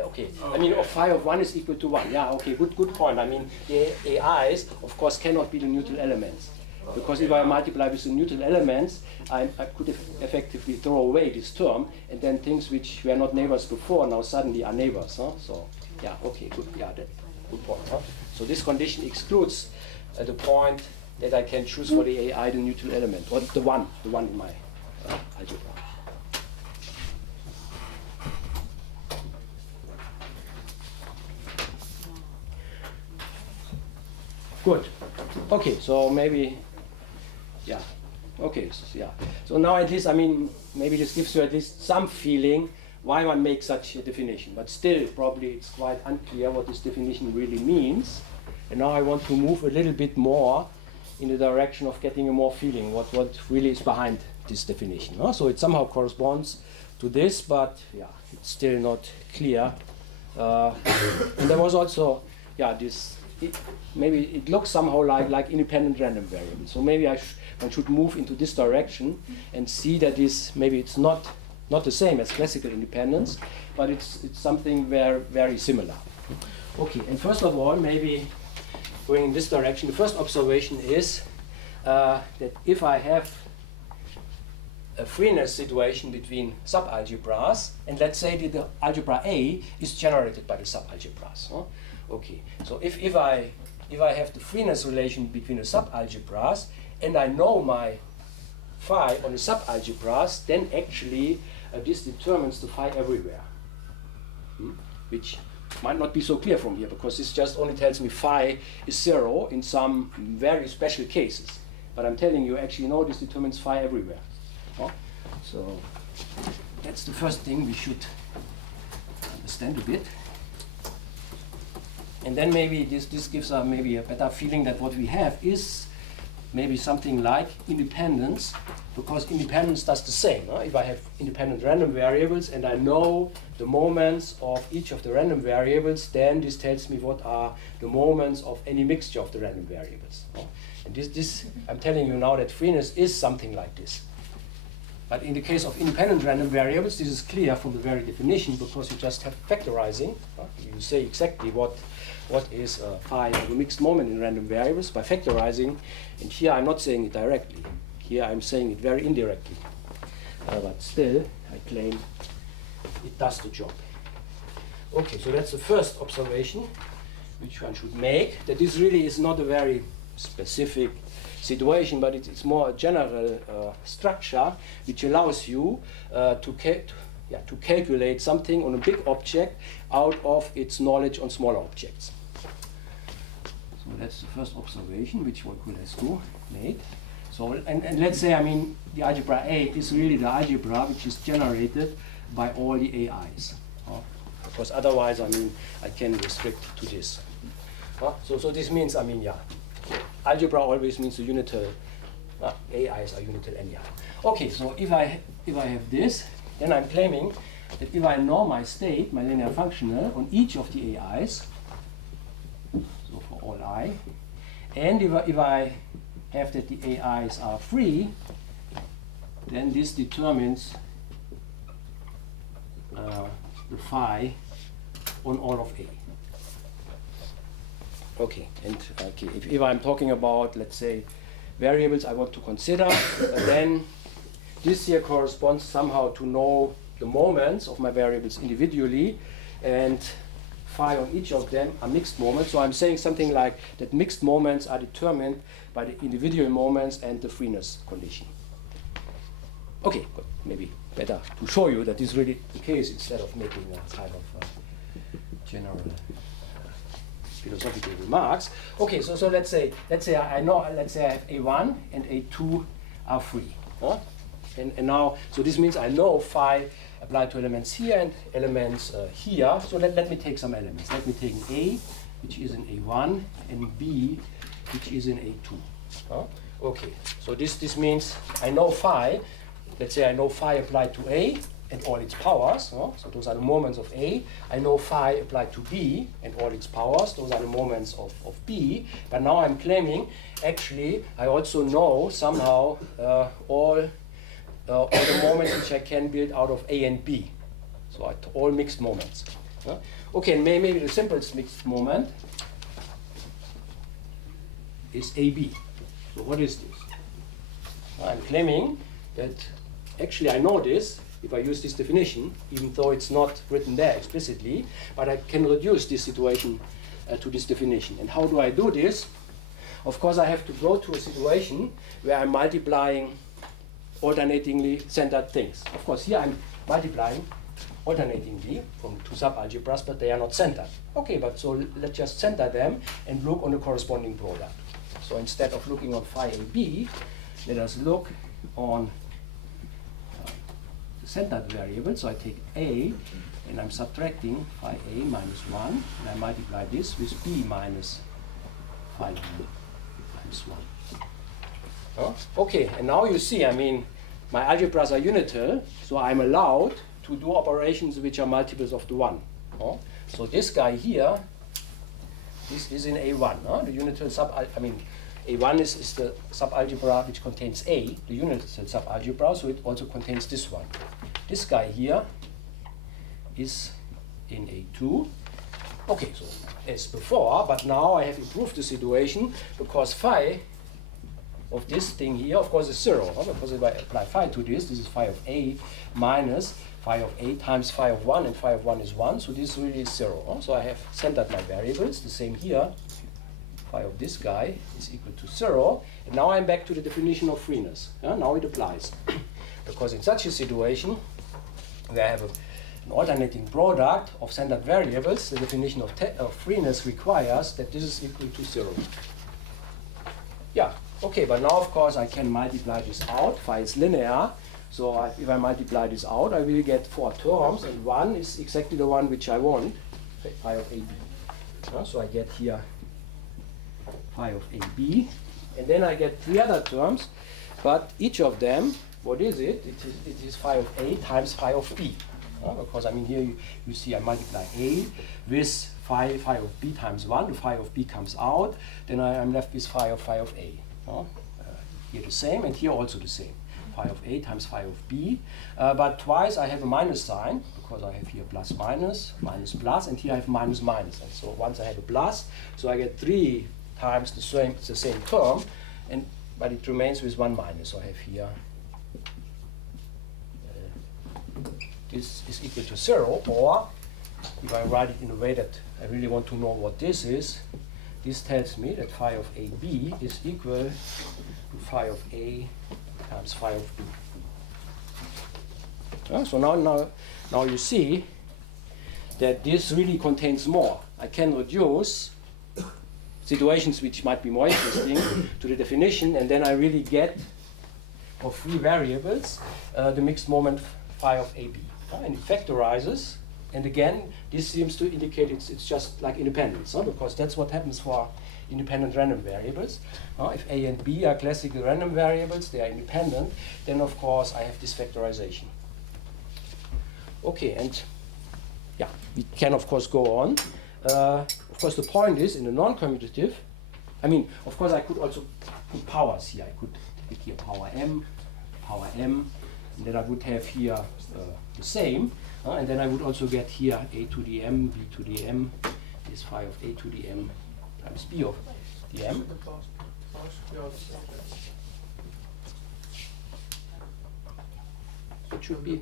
Okay. I mean, phi of 1 is equal to 1. Yeah, okay, good point. I mean, the AIs, of course, cannot be the neutral elements. Because if I multiply with the neutral elements, I could effectively throw away this term, and then things which were not neighbors before now suddenly are neighbors. So, yeah, okay, good. Yeah, good point. So this condition excludes the point that I can choose for the AI the neutral element, or the one in my algebra. Good. Okay, so maybe, yeah. Okay, so, yeah. So now at least, I mean, maybe this gives you at least some feeling why one makes such a definition. But still, probably it's quite unclear what this definition really means. And now I want to move a little bit more in the direction of getting a more feeling what really is behind this definition. So it somehow corresponds to this, but yeah, it's still not clear. And there was also, this. Maybe it looks somehow like independent random variable. So maybe one should move into this direction and see that maybe it's not Not the same as classical independence, but it's something very similar. Okay, and first of all, maybe going in this direction, the first observation is that if I have a freeness situation between subalgebras, and let's say that the algebra A is generated by the subalgebras. Huh? Okay, so if I have the freeness relation between the subalgebras, and I know my phi on the subalgebras, then actually this determines the phi everywhere. Which might not be so clear from here, because this just only tells me phi is 0 in some very special cases. But I'm telling you, actually, no, this determines phi everywhere. Huh? So that's the first thing we should understand a bit. And then maybe this gives us maybe a better feeling that what we have is maybe something like independence, because independence does the same. Huh? If I have independent random variables and I know the moments of each of the random variables, then this tells me what are the moments of any mixture of the random variables. Huh? And this I'm telling you now that freeness is something like this. But in the case of independent random variables, this is clear from the very definition, because you just have factorizing. You say exactly what is phi of a mixed moment in random variables by factorizing. And here I'm not saying it directly. Here I'm saying it very indirectly. But still, I claim it does the job. Okay, so that's the first observation which one should make, that this really is not a very specific situation, but it's more a general structure which allows you to calculate something on a big object out of its knowledge on smaller objects. So that's the first observation which Voiculescu made. So and let's say, I mean, the algebra A is really the algebra which is generated by all the AIs. Because otherwise, I mean, I can restrict to this. So this means, I mean, yeah. Algebra always means the unital, AIs are unital anyhow. Okay, so if I have this, then I'm claiming that if I know my state, my linear functional, on each of the AIs, so for all I, and if I have that the AIs are free, then this determines the phi on all of A. Okay, and okay, if I'm talking about, let's say, variables I want to consider, then this here corresponds somehow to know the moments of my variables individually, and phi on each of them are mixed moments. So I'm saying something like that mixed moments are determined by the individual moments and the freeness condition. Okay, but maybe better to show you that this is really the case instead of making a kind of general philosophical remarks. Okay, so let's say I have A1 and A2 are free. Huh? And now, so this means I know phi applied to elements here and elements here. So let me take some elements. Let me take an A, which is in A1, and B, which is in A2. Huh? Okay, so this means I know phi. Let's say I know phi applied to A and all its powers. So those are the moments of A. I know phi applied to B and all its powers. Those are the moments of B. But now I'm claiming, actually, I also know somehow all the moments which I can build out of A and B. So all mixed moments. Okay, and maybe the simplest mixed moment is AB. So what is this? I'm claiming that actually I know this if I use this definition, even though it's not written there explicitly, but I can reduce this situation to this definition. And how do I do this? Of course, I have to go to a situation where I'm multiplying alternatingly centered things. Of course, here I'm multiplying alternatingly from two subalgebras, but they are not centered. Okay, but so let's just center them and look on the corresponding product. So instead of looking on phi AB, let us look on the centered variable. So I take A, and I'm subtracting phi A minus 1, and I multiply this with B minus phi B minus 1. Okay, and now you see, I mean, my algebras are unital, so I'm allowed to do operations which are multiples of the 1. So this guy here, this is in A1. The unital A1 is the subalgebra which contains A, the unital subalgebra, so it also contains this one. this guy here is in A2. Okay, so as before, but now I have improved the situation because phi of this thing here, of course, is 0. Because if I apply phi to this is phi of A minus phi of A times phi of 1, and phi of 1 is 1, so this really is 0. So I have centered my variables, the same here. Phi of this guy is equal to 0. And now I'm back to the definition of freeness. Now it applies. Because in such a situation, where I have an alternating product of centered variables, the definition of freeness requires that this is equal to 0. Yeah, okay, but now of course I can multiply this out. Phi is linear, so if I multiply this out, I will get 4 terms, and 1 is exactly the one which I want, phi of AB. So I get here phi of AB, and then I get 3 other terms, but each of them, what is it? It is phi of A times phi of B. Because I mean here you see I multiply A with phi of B times 1, the phi of B comes out, then I'm left with phi of A. Here the same, and here also the same. Phi of A times phi of B, but twice I have a minus sign, because I have here plus minus, minus plus, and here I have minus minus. And so once I have a plus, so I get 3 times the same term, but it remains with 1 minus. So I have here this is equal to 0, or if I write it in a way that I really want to know what this is, this tells me that phi of AB is equal to phi of A times phi of B. So now you see that this really contains more. I can reduce situations which might be more interesting to the definition, and then I really get for 3 variables the mixed moment phi of AB. And it factorizes, and again, this seems to indicate it's just like independence, because that's what happens for independent random variables. If A and B are classical random variables, they are independent, then of course I have this factorization. Okay, and yeah, we can of course go on. Of course, the point is in the non-commutative, I mean, of course I could also put powers here. I could take here power m, and then I would have here the same, and then I would also get here a to the m, b to the m, is phi of a to the m times b of the m. It should be.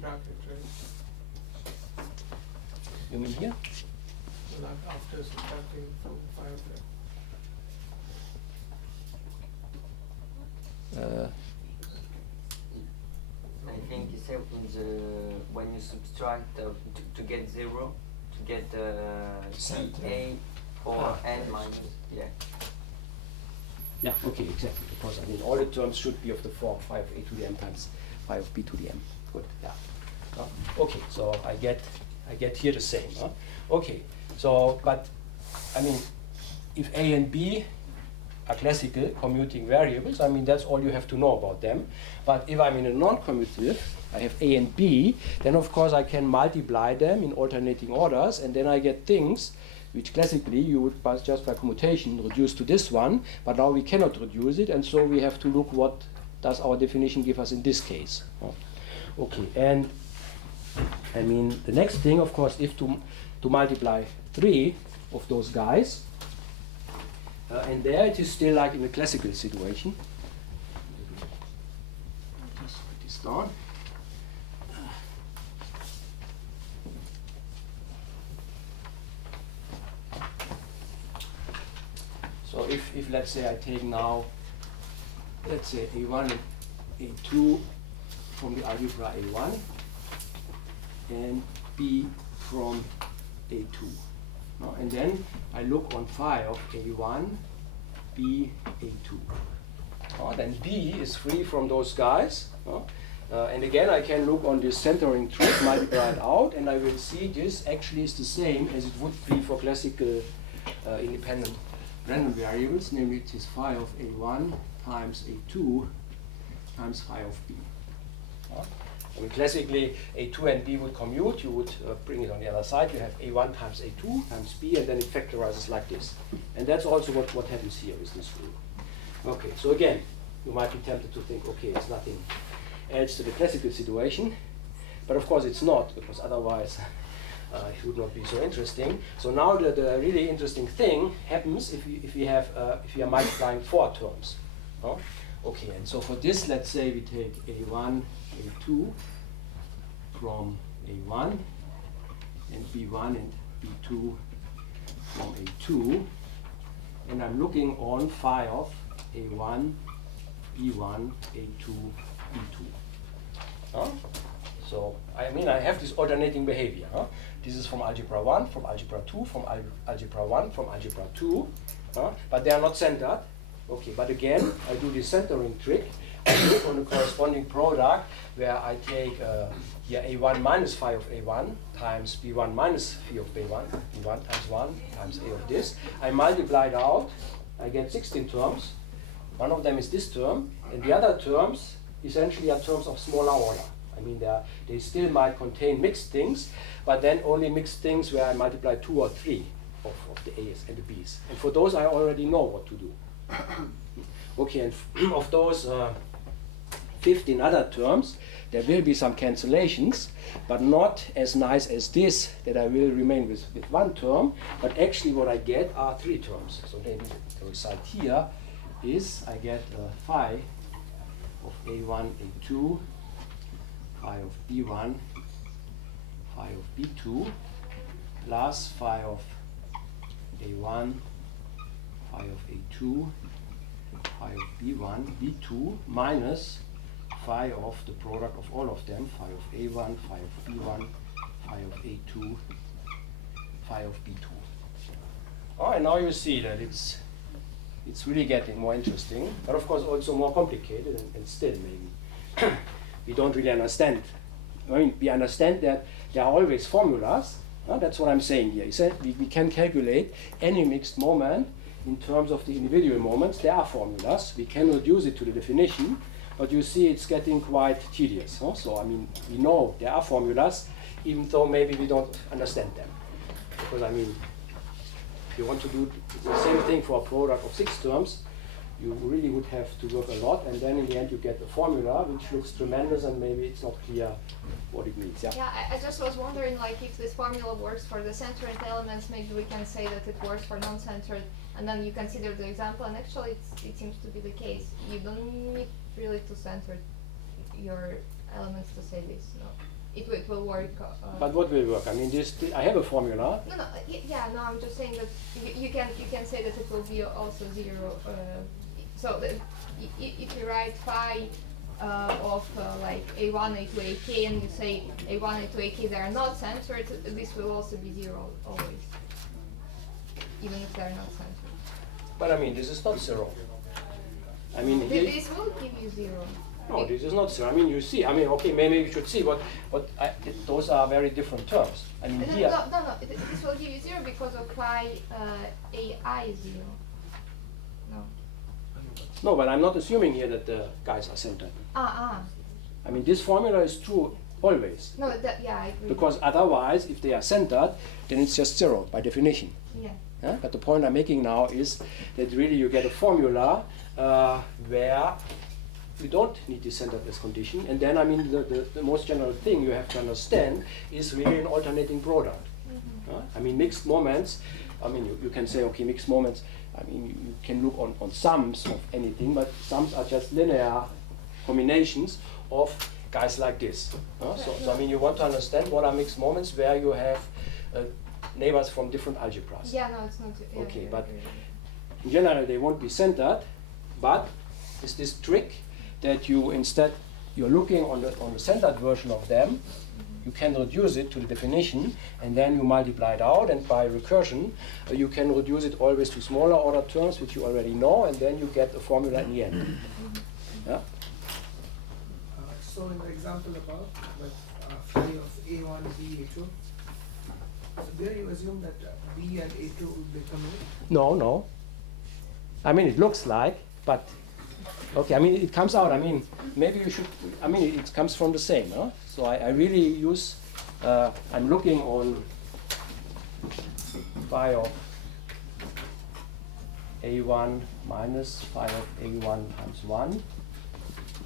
You mean here? Like after subtracting from phi of m. I think you said when you subtract to get 0, to get a or n minus, yeah. Yeah, okay, exactly. Because I mean all the terms should be of the form phi of a to the m times phi of b to the m. Good. Yeah. Okay, so I get here the same. Okay. So, but I mean, if a and b are classical commuting variables, I mean that's all you have to know about them. But if I'm in a non-commutative, I have a and b, then of course I can multiply them in alternating orders, and then I get things which classically you would just by commutation reduce to this one, but now we cannot reduce it, and so we have to look what does our definition give us in this case. Okay, and I mean the next thing, of course, if to multiply 3 of those guys, and there it is still like in a classical situation. Just write this down. So if let's say I take now, let's say A1 and A2 from the algebra A1 and B from A2. And then I look on phi of A1, B, A2. Then B is free from those guys. And again, I can look on this centering trick, multiply it out, and I will see this actually is the same as it would be for classical independent random variables, namely it is phi of A1 times A2 times phi of B. I mean, classically, A2 and B would commute. You would bring it on the other side. You have A1 times A2 times B, and then it factorizes like this. And that's also what happens here with this rule. Okay, so again, you might be tempted to think, okay, it's nothing else to the classical situation. But of course it's not, because otherwise it would not be so interesting. So now the really interesting thing happens if we are multiplying 4 terms. Huh? Okay, and so for this, let's say we take A1, A2 from A1, and B1 and B2 from A2, and I'm looking on phi of A1, B1, A2, B2. Huh? So, I mean, I have this alternating behavior. Huh? This is from algebra 1, from algebra 2, from algebra 1, from algebra 2, but they are not centered. Okay, but again, I do this centering trick. I look on the corresponding product where I take here A1 minus phi of A1 times B1 minus phi of B1, B1 times 1 times A of this. I multiply it out, I get 16 terms. One of them is this term, and the other terms essentially are terms of smaller order. I mean, they still might contain mixed things, but then only mixed things where I multiply 2 or 3 of the A's and the B's. And for those, I already know what to do. Okay, and of those 15 other terms, there will be some cancellations, but not as nice as this, that I will remain with 1 term, but actually what I get are 3 terms. So then the result here is I get phi of A1, A2, phi of B1, phi of B2, plus phi of A1, phi of A2, phi of B1, B2, minus phi of the product of all of them, phi of A1, phi of B1, phi of A2, phi of B2. Oh, and now you see that it's really getting more interesting, but of course also more complicated, and still maybe we don't really understand. I mean, we understand that there are always formulas. That's what I'm saying here. We can calculate any mixed moment in terms of the individual moments. There are formulas. We can reduce it to the definition, but you see it's getting quite tedious. Huh? So, I mean, we know there are formulas, even though maybe we don't understand them. Because, I mean, if you want to do the same thing for a product of 6 terms, you really would have to work a lot, and then in the end you get a formula which looks tremendous, and maybe it's not clear what it means. Yeah, I just was wondering, like, if this formula works for the centered elements, maybe we can say that it works for non-centered, and then you consider the example, and actually it seems to be the case. You don't need really to center your elements to say this. No, it will work. But what will work? I mean, I have a formula. No, yeah, no. I'm just saying that you can say that it will be also 0. So if you write phi of like A1, A2, AK, and you say A1, A2, AK, they are not centered, this will also be 0 always, even if they are not centered. But I mean, this is not 0. I mean, this will give you 0. No, this is not 0. I mean, you see. I mean, okay, maybe you should see those are very different terms. I mean, here. No. This will give you 0 because of phi AI is 0. No. No, but I'm not assuming here that the guys are centered. I mean, this formula is true always. No, yeah, I agree. Because otherwise, if they are centered, then it's just 0 by definition. Yeah. But the point I'm making now is that really you get a formula where you don't need this centeredness condition. And then, I mean, the most general thing you have to understand is really an alternating product. I mean, mixed moments, I mean, you can say, okay, mixed moments, I mean, you can look on sums of anything, but sums are just linear combinations of guys like this. So, I mean, you want to understand what are mixed moments where you have neighbors from different algebras. Yeah, no, it's not. Yeah, okay, but in general, they won't be centered, but it's this trick that you're looking on the centered version of them, you can reduce it to the definition, and then you multiply it out, and by recursion, you can reduce it always to smaller order terms, which you already know, and then you get a formula in the end. Yeah? So in the example above, with phi of A1, B, A2, so there you assume that B and A2 will become A? No. I mean, it looks like, but okay, I mean, it comes out. I mean, maybe you should, I mean, it comes from the same. Huh? So I really use, I'm looking on phi of A1 minus phi of A1 times 1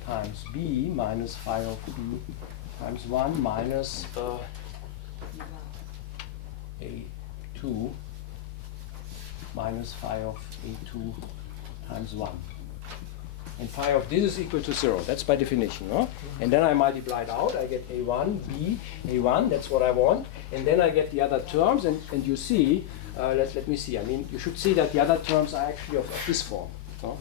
times B minus phi of B times 1 minus A2 minus phi of A2 times 1. And phi of this is equal to 0. That's by definition. Huh? And then I multiply it out. I get A1, B, A1. That's what I want. And then I get the other terms. And you see, let me see. I mean, you should see that the other terms are actually of this form. Huh?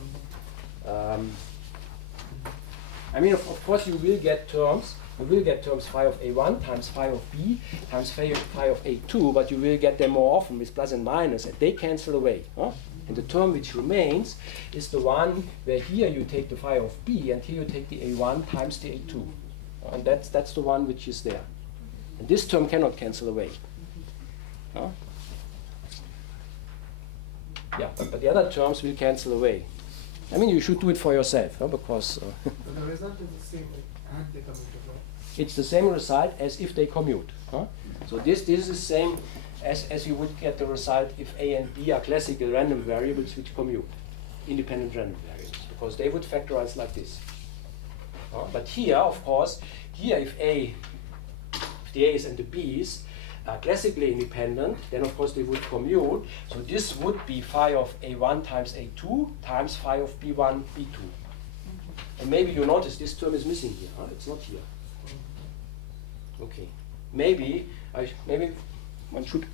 I mean, of course, you will get terms. You will get terms phi of A1 times phi of B times phi of A2, but you will get them more often with plus and minus, and they cancel away. Huh? And the term which remains is the one where here you take the phi of B, and here you take the A1 times the A2. And that's the one which is there. And this term cannot cancel away. Huh? Yeah, but the other terms will cancel away. I mean, you should do it for yourself, huh? Because But the result is the same like, had they commuted, right? it's the same result as if they commute. Huh? So this is the same as you would get the result if A and B are classical random variables which commute, independent random variables, because they would factorize like this. But here, of course, here if the A's and the B's are classically independent, then of course they would commute. So this would be phi of A1 times A2 times phi of B1, B2. And maybe you notice this term is missing here. Huh? It's not here. Okay. Maybe one should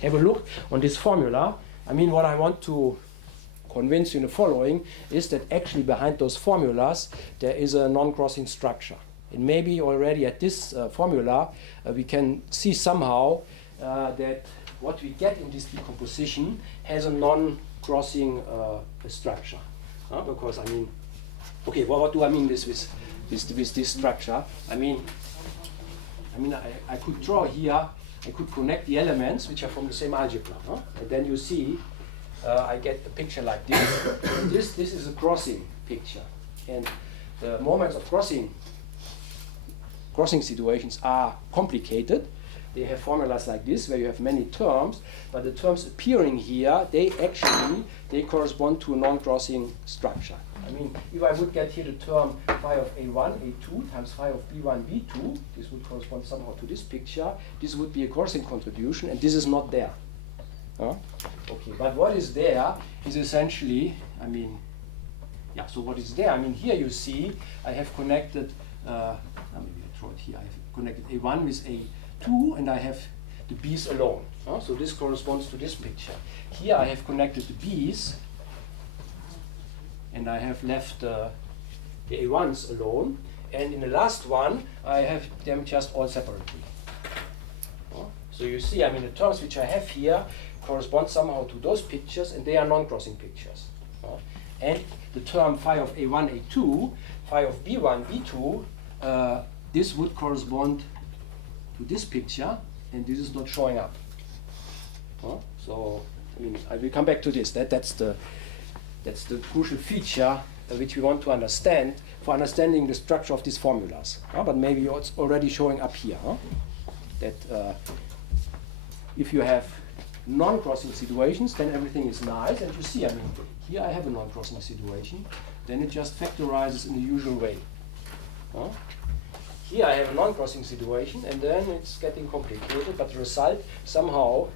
have a look on this formula. I mean, what I want to convince you in the following is that actually behind those formulas there is a non-crossing structure. And maybe already at this formula we can see somehow that what we get in this decomposition has a non-crossing structure. Because I mean, okay, well, what do I mean with this structure? I mean I could draw here, I could connect the elements which are from the same algebra. And then you see I get a picture like this. This is a crossing picture. And the moments of crossing situations are complicated. They have formulas like this where you have many terms, but the terms appearing here, they correspond to a non-crossing structure. I mean, if I would get here the term phi of A1, A2 times phi of B1, B2, this would correspond somehow to this picture. This would be a crossing contribution, and this is not there. Okay, but what is there is essentially, I mean, yeah, so what is there? I mean, here you see I have connected, maybe I draw it here, I have connected A1 with A2, and I have the B's alone. So this corresponds to this picture. Here I have connected the B's, and I have left the A1s alone. And in the last one, I have them just all separately. So you see, I mean, the terms which I have here correspond somehow to those pictures, and they are non-crossing pictures. And the term phi of A1, A2, phi of B1, B2, this would correspond to this picture, and this is not showing up. So, I mean, I will come back to this. That's the crucial feature which we want to understand for understanding the structure of these formulas. But maybe it's already showing up here. That if you have non-crossing situations, then everything is nice. And you see, I mean, here I have a non-crossing situation. Then it just factorizes in the usual way. Here I have a non-crossing situation, and then it's getting complicated, but the result somehow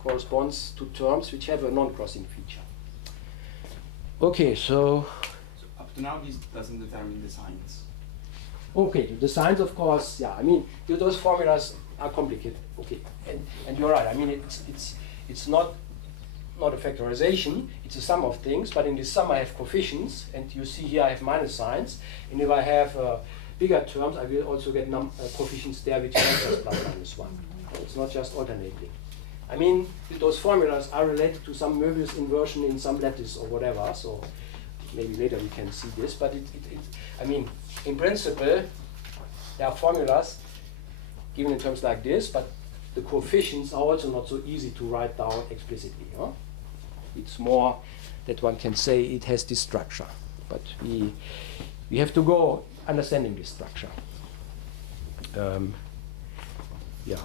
corresponds to terms which have a non-crossing feature. Okay, so up to now, this doesn't determine the signs. Okay, the signs, of course, yeah. I mean, those formulas are complicated. Okay, and you're right. I mean, it's not a factorization. It's a sum of things. But in this sum, I have coefficients, and you see here I have minus signs. And if I have bigger terms, I will also get coefficients there which are not just plus minus 1. It's not just alternating. I mean, those formulas are related to some Möbius inversion in some lattice or whatever. So maybe later we can see this. But I mean, in principle, there are formulas given in terms like this, but the coefficients are also not so easy to write down explicitly. It's more that one can say it has this structure. But we have to go understanding this structure. Yeah.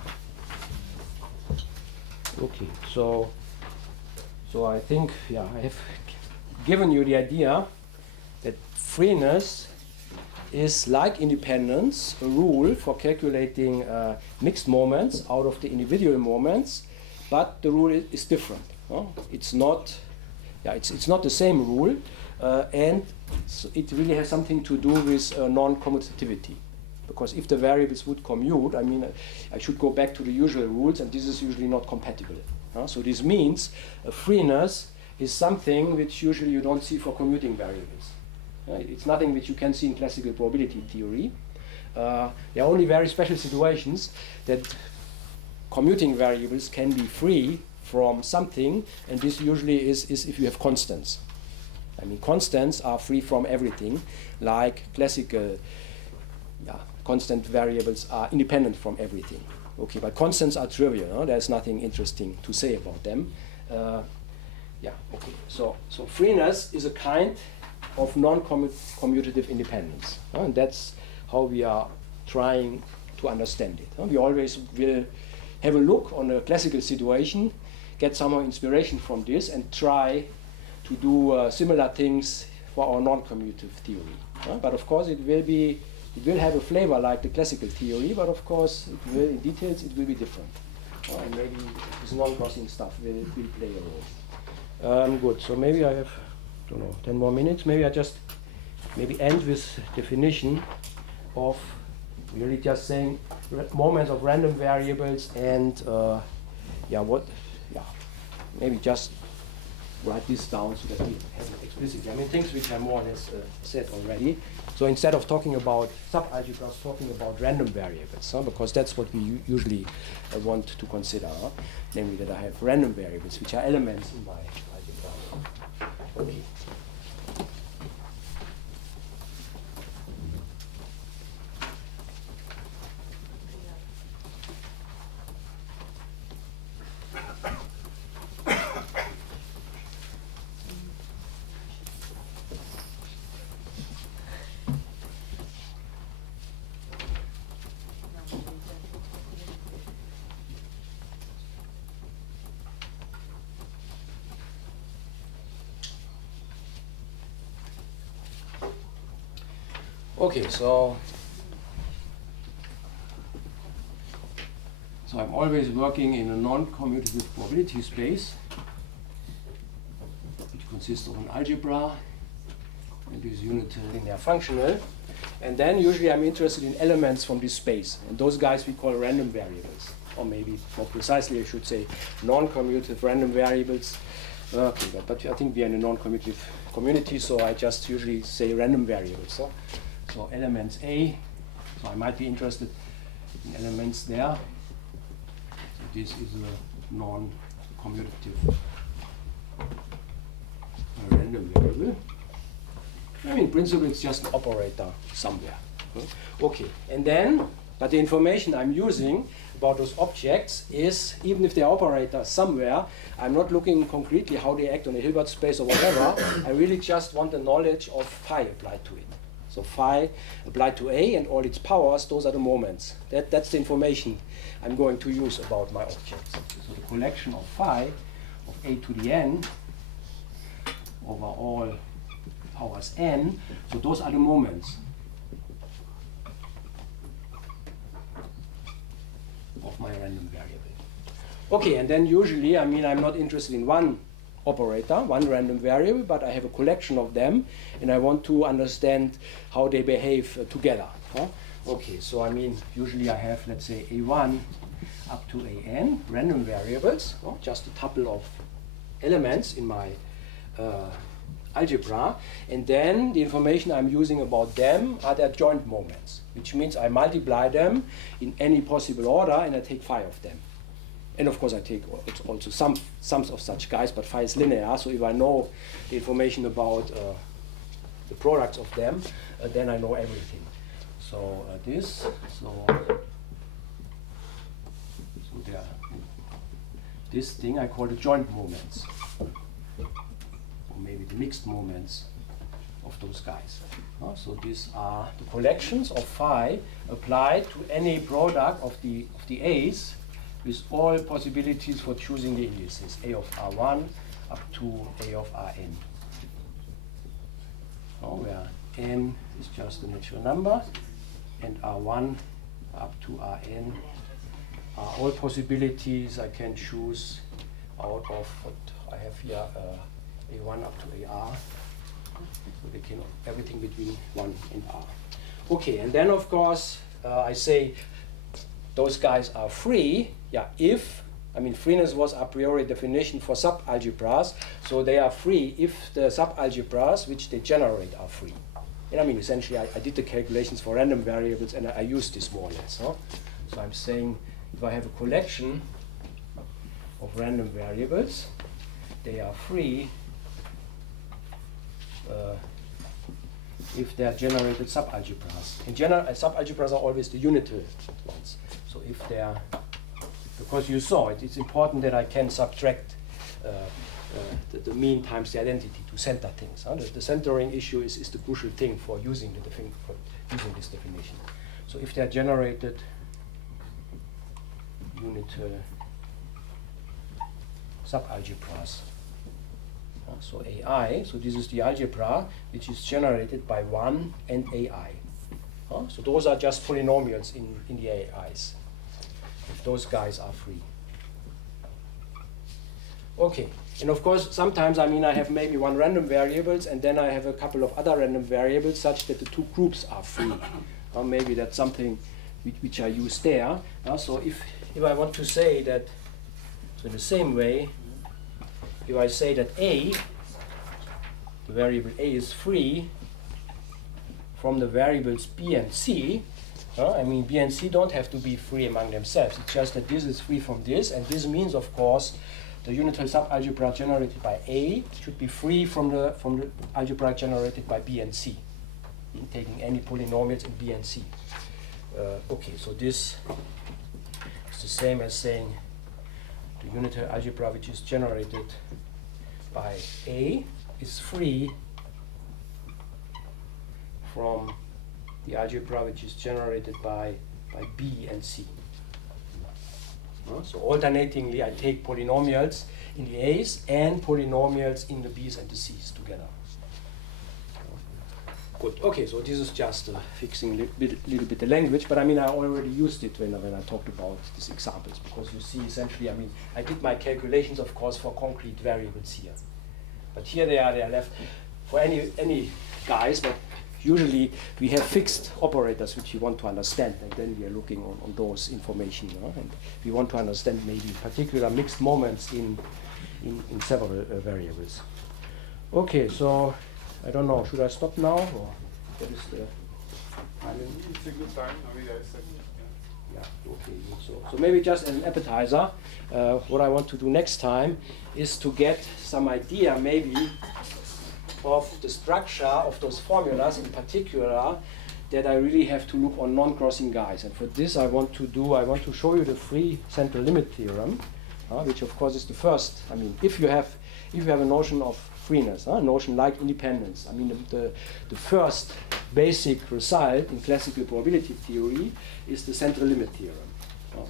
Okay, so I think, yeah, I have given you the idea that freeness is, like independence, a rule for calculating mixed moments out of the individual moments, but the rule is different. It's not, it's not the same rule, and so it really has something to do with non-commutativity. Because if the variables would commute, I mean, I should go back to the usual rules, and this is usually not compatible. So this means freeness is something which usually you don't see for commuting variables. It's nothing which you can see in classical probability theory. There are only very special situations that commuting variables can be free from something, and this usually is if you have constants. I mean, constants are free from everything, like classical constant variables are independent from everything. Okay, but constants are trivial. There's nothing interesting to say about them. Okay. So freeness is a kind of non-commutative independence, and that's how we are trying to understand it. We always will have a look on a classical situation, get somehow inspiration from this, and try to do similar things for our non-commutative theory. But of course, it will have a flavor like the classical theory, but of course, in details, it will be different. And maybe this non-crossing stuff will play a role. Good, so maybe I have, 10 more minutes. Maybe I just end with definition of really just saying moments of random variables and maybe just write this down so that we have it explicitly. I mean, things which I more or less said already. So instead of talking about subalgebras, talking about random variables, because that's what we usually want to consider, namely that I have random variables which are elements in my algebra. Okay. Okay, so I'm always working in a non-commutative probability space, which consists of an algebra and is unitary linear functional. And then usually I'm interested in elements from this space, and those guys we call random variables, or maybe more precisely I should say non-commutative random variables. Okay, but I think we are in a non-commutative community, so I just usually say random variables. So elements A, so I might be interested in elements there. So this is a non-commutative random variable. I mean, in principle, it's just an operator somewhere. Okay, and then, but the information I'm using about those objects is, even if they're operators somewhere, I'm not looking concretely how they act on a Hilbert space or whatever. I really just want the knowledge of phi applied to it. So phi applied to A and all its powers, those are the moments. That's the information I'm going to use about my objects. So the collection of phi of A to the n over all powers n, so those are the moments of my random variable. Okay, and then usually, I mean, I'm not interested in one operator, one random variable, but I have a collection of them, and I want to understand how they behave together. Okay, so I mean, usually I have, let's say, A1 up to AN, random variables, just a tuple of elements in my algebra, and then the information I'm using about them are their joint moments, which means I multiply them in any possible order, and I take phi of them. And of course, I take also sums of such guys, but phi is linear, so if I know the information about the products of them, then I know everything. So this thing I call the joint moments, or maybe the mixed moments of those guys. So these are the collections of phi applied to any product of the A's, with all possibilities for choosing the indices, A of R1 up to A of Rn. Where n is just a natural number, and R1 up to Rn are all possibilities I can choose out of what I have here, A1 up to AR. So they can everything between 1 and R. Okay, and then of course I say those guys are free. Yeah, if I mean freeness was a priori definition for subalgebras, so they are free if the subalgebras which they generate are free. And I mean essentially I did the calculations for random variables and I used this more or less. Huh? So I'm saying if I have a collection of random variables, they are free if they are generated subalgebras. In general, subalgebras are always the unital ones. So if they are, because you saw it, it's important that I can subtract the mean times the identity to center things. Huh? The centering issue is the crucial thing for using using this definition. So if they are generated unital subalgebras. So AI, so this is the algebra which is generated by 1 and AI. So those are just polynomials in the AIs. If those guys are free. Okay, and of course sometimes I mean I have maybe one random variables and then I have a couple of other random variables such that the two groups are free. Maybe that's something which I use there. So if I want to say that, so in the same way, if I say that A, the variable A is free from the variables B and C, I mean B and C don't have to be free among themselves. It's just that this is free from this, and this means, of course, the unital subalgebra generated by A should be free from the algebra generated by B and C, taking any polynomials in B and C. Okay, so this is the same as saying the unital algebra which is generated by A is free from the algebra which is generated by B and C. So alternatingly I take polynomials in the A's and polynomials in the B's and the C's together. Good. Okay, so this is just fixing a little bit the language, but I mean I already used it when I talked about these examples, because you see essentially, I mean I did my calculations of course for concrete variables here, but here they are left for any guys, but usually we have fixed operators which we want to understand, and then we are looking on those information, and we want to understand maybe particular mixed moments in several variables. Okay, so I don't know, should I stop now, or what is the timing? It's a good time. I mean, yeah, okay. So maybe just as an appetizer, what I want to do next time is to get some idea maybe of the structure of those formulas in particular that I really have to look on non-crossing guys. And for this I want to show you the free central limit theorem, which of course is the first. I mean, if you have a notion of freeness, a notion like independence, I mean the first basic result in classical probability theory is the central limit theorem.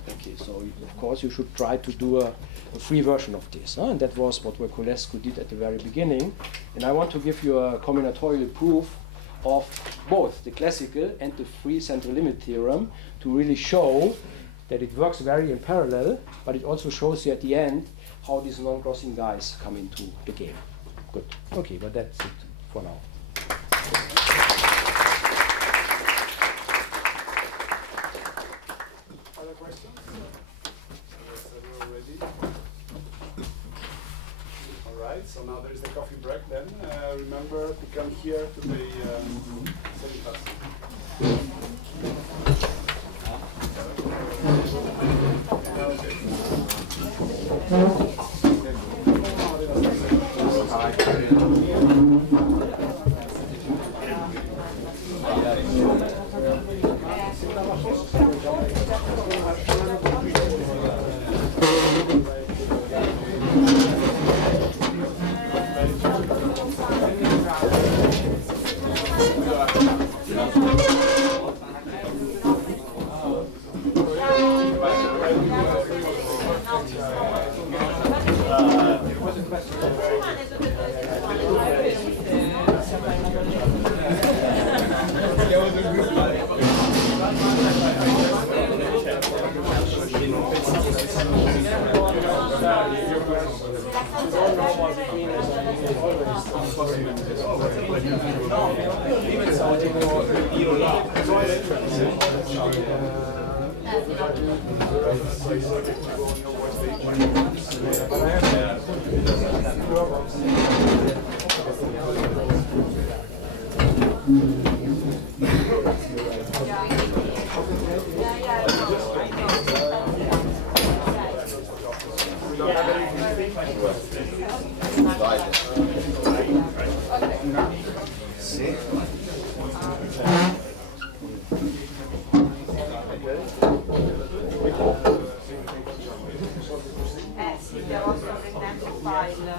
Okay, so of course you should try to do a free version of this, and that was what Voiculescu did at the very beginning. And I want to give you a combinatorial proof of both the classical and the free central limit theorem to really show that it works very in parallel, but it also shows you at the end how these non-crossing guys come into the game. Good. Okay, but that's it for now. Other questions? Yes, everyone ready? All right, so now there is the coffee break then. Remember to come here to the study class. Sì, devo prendendo il file.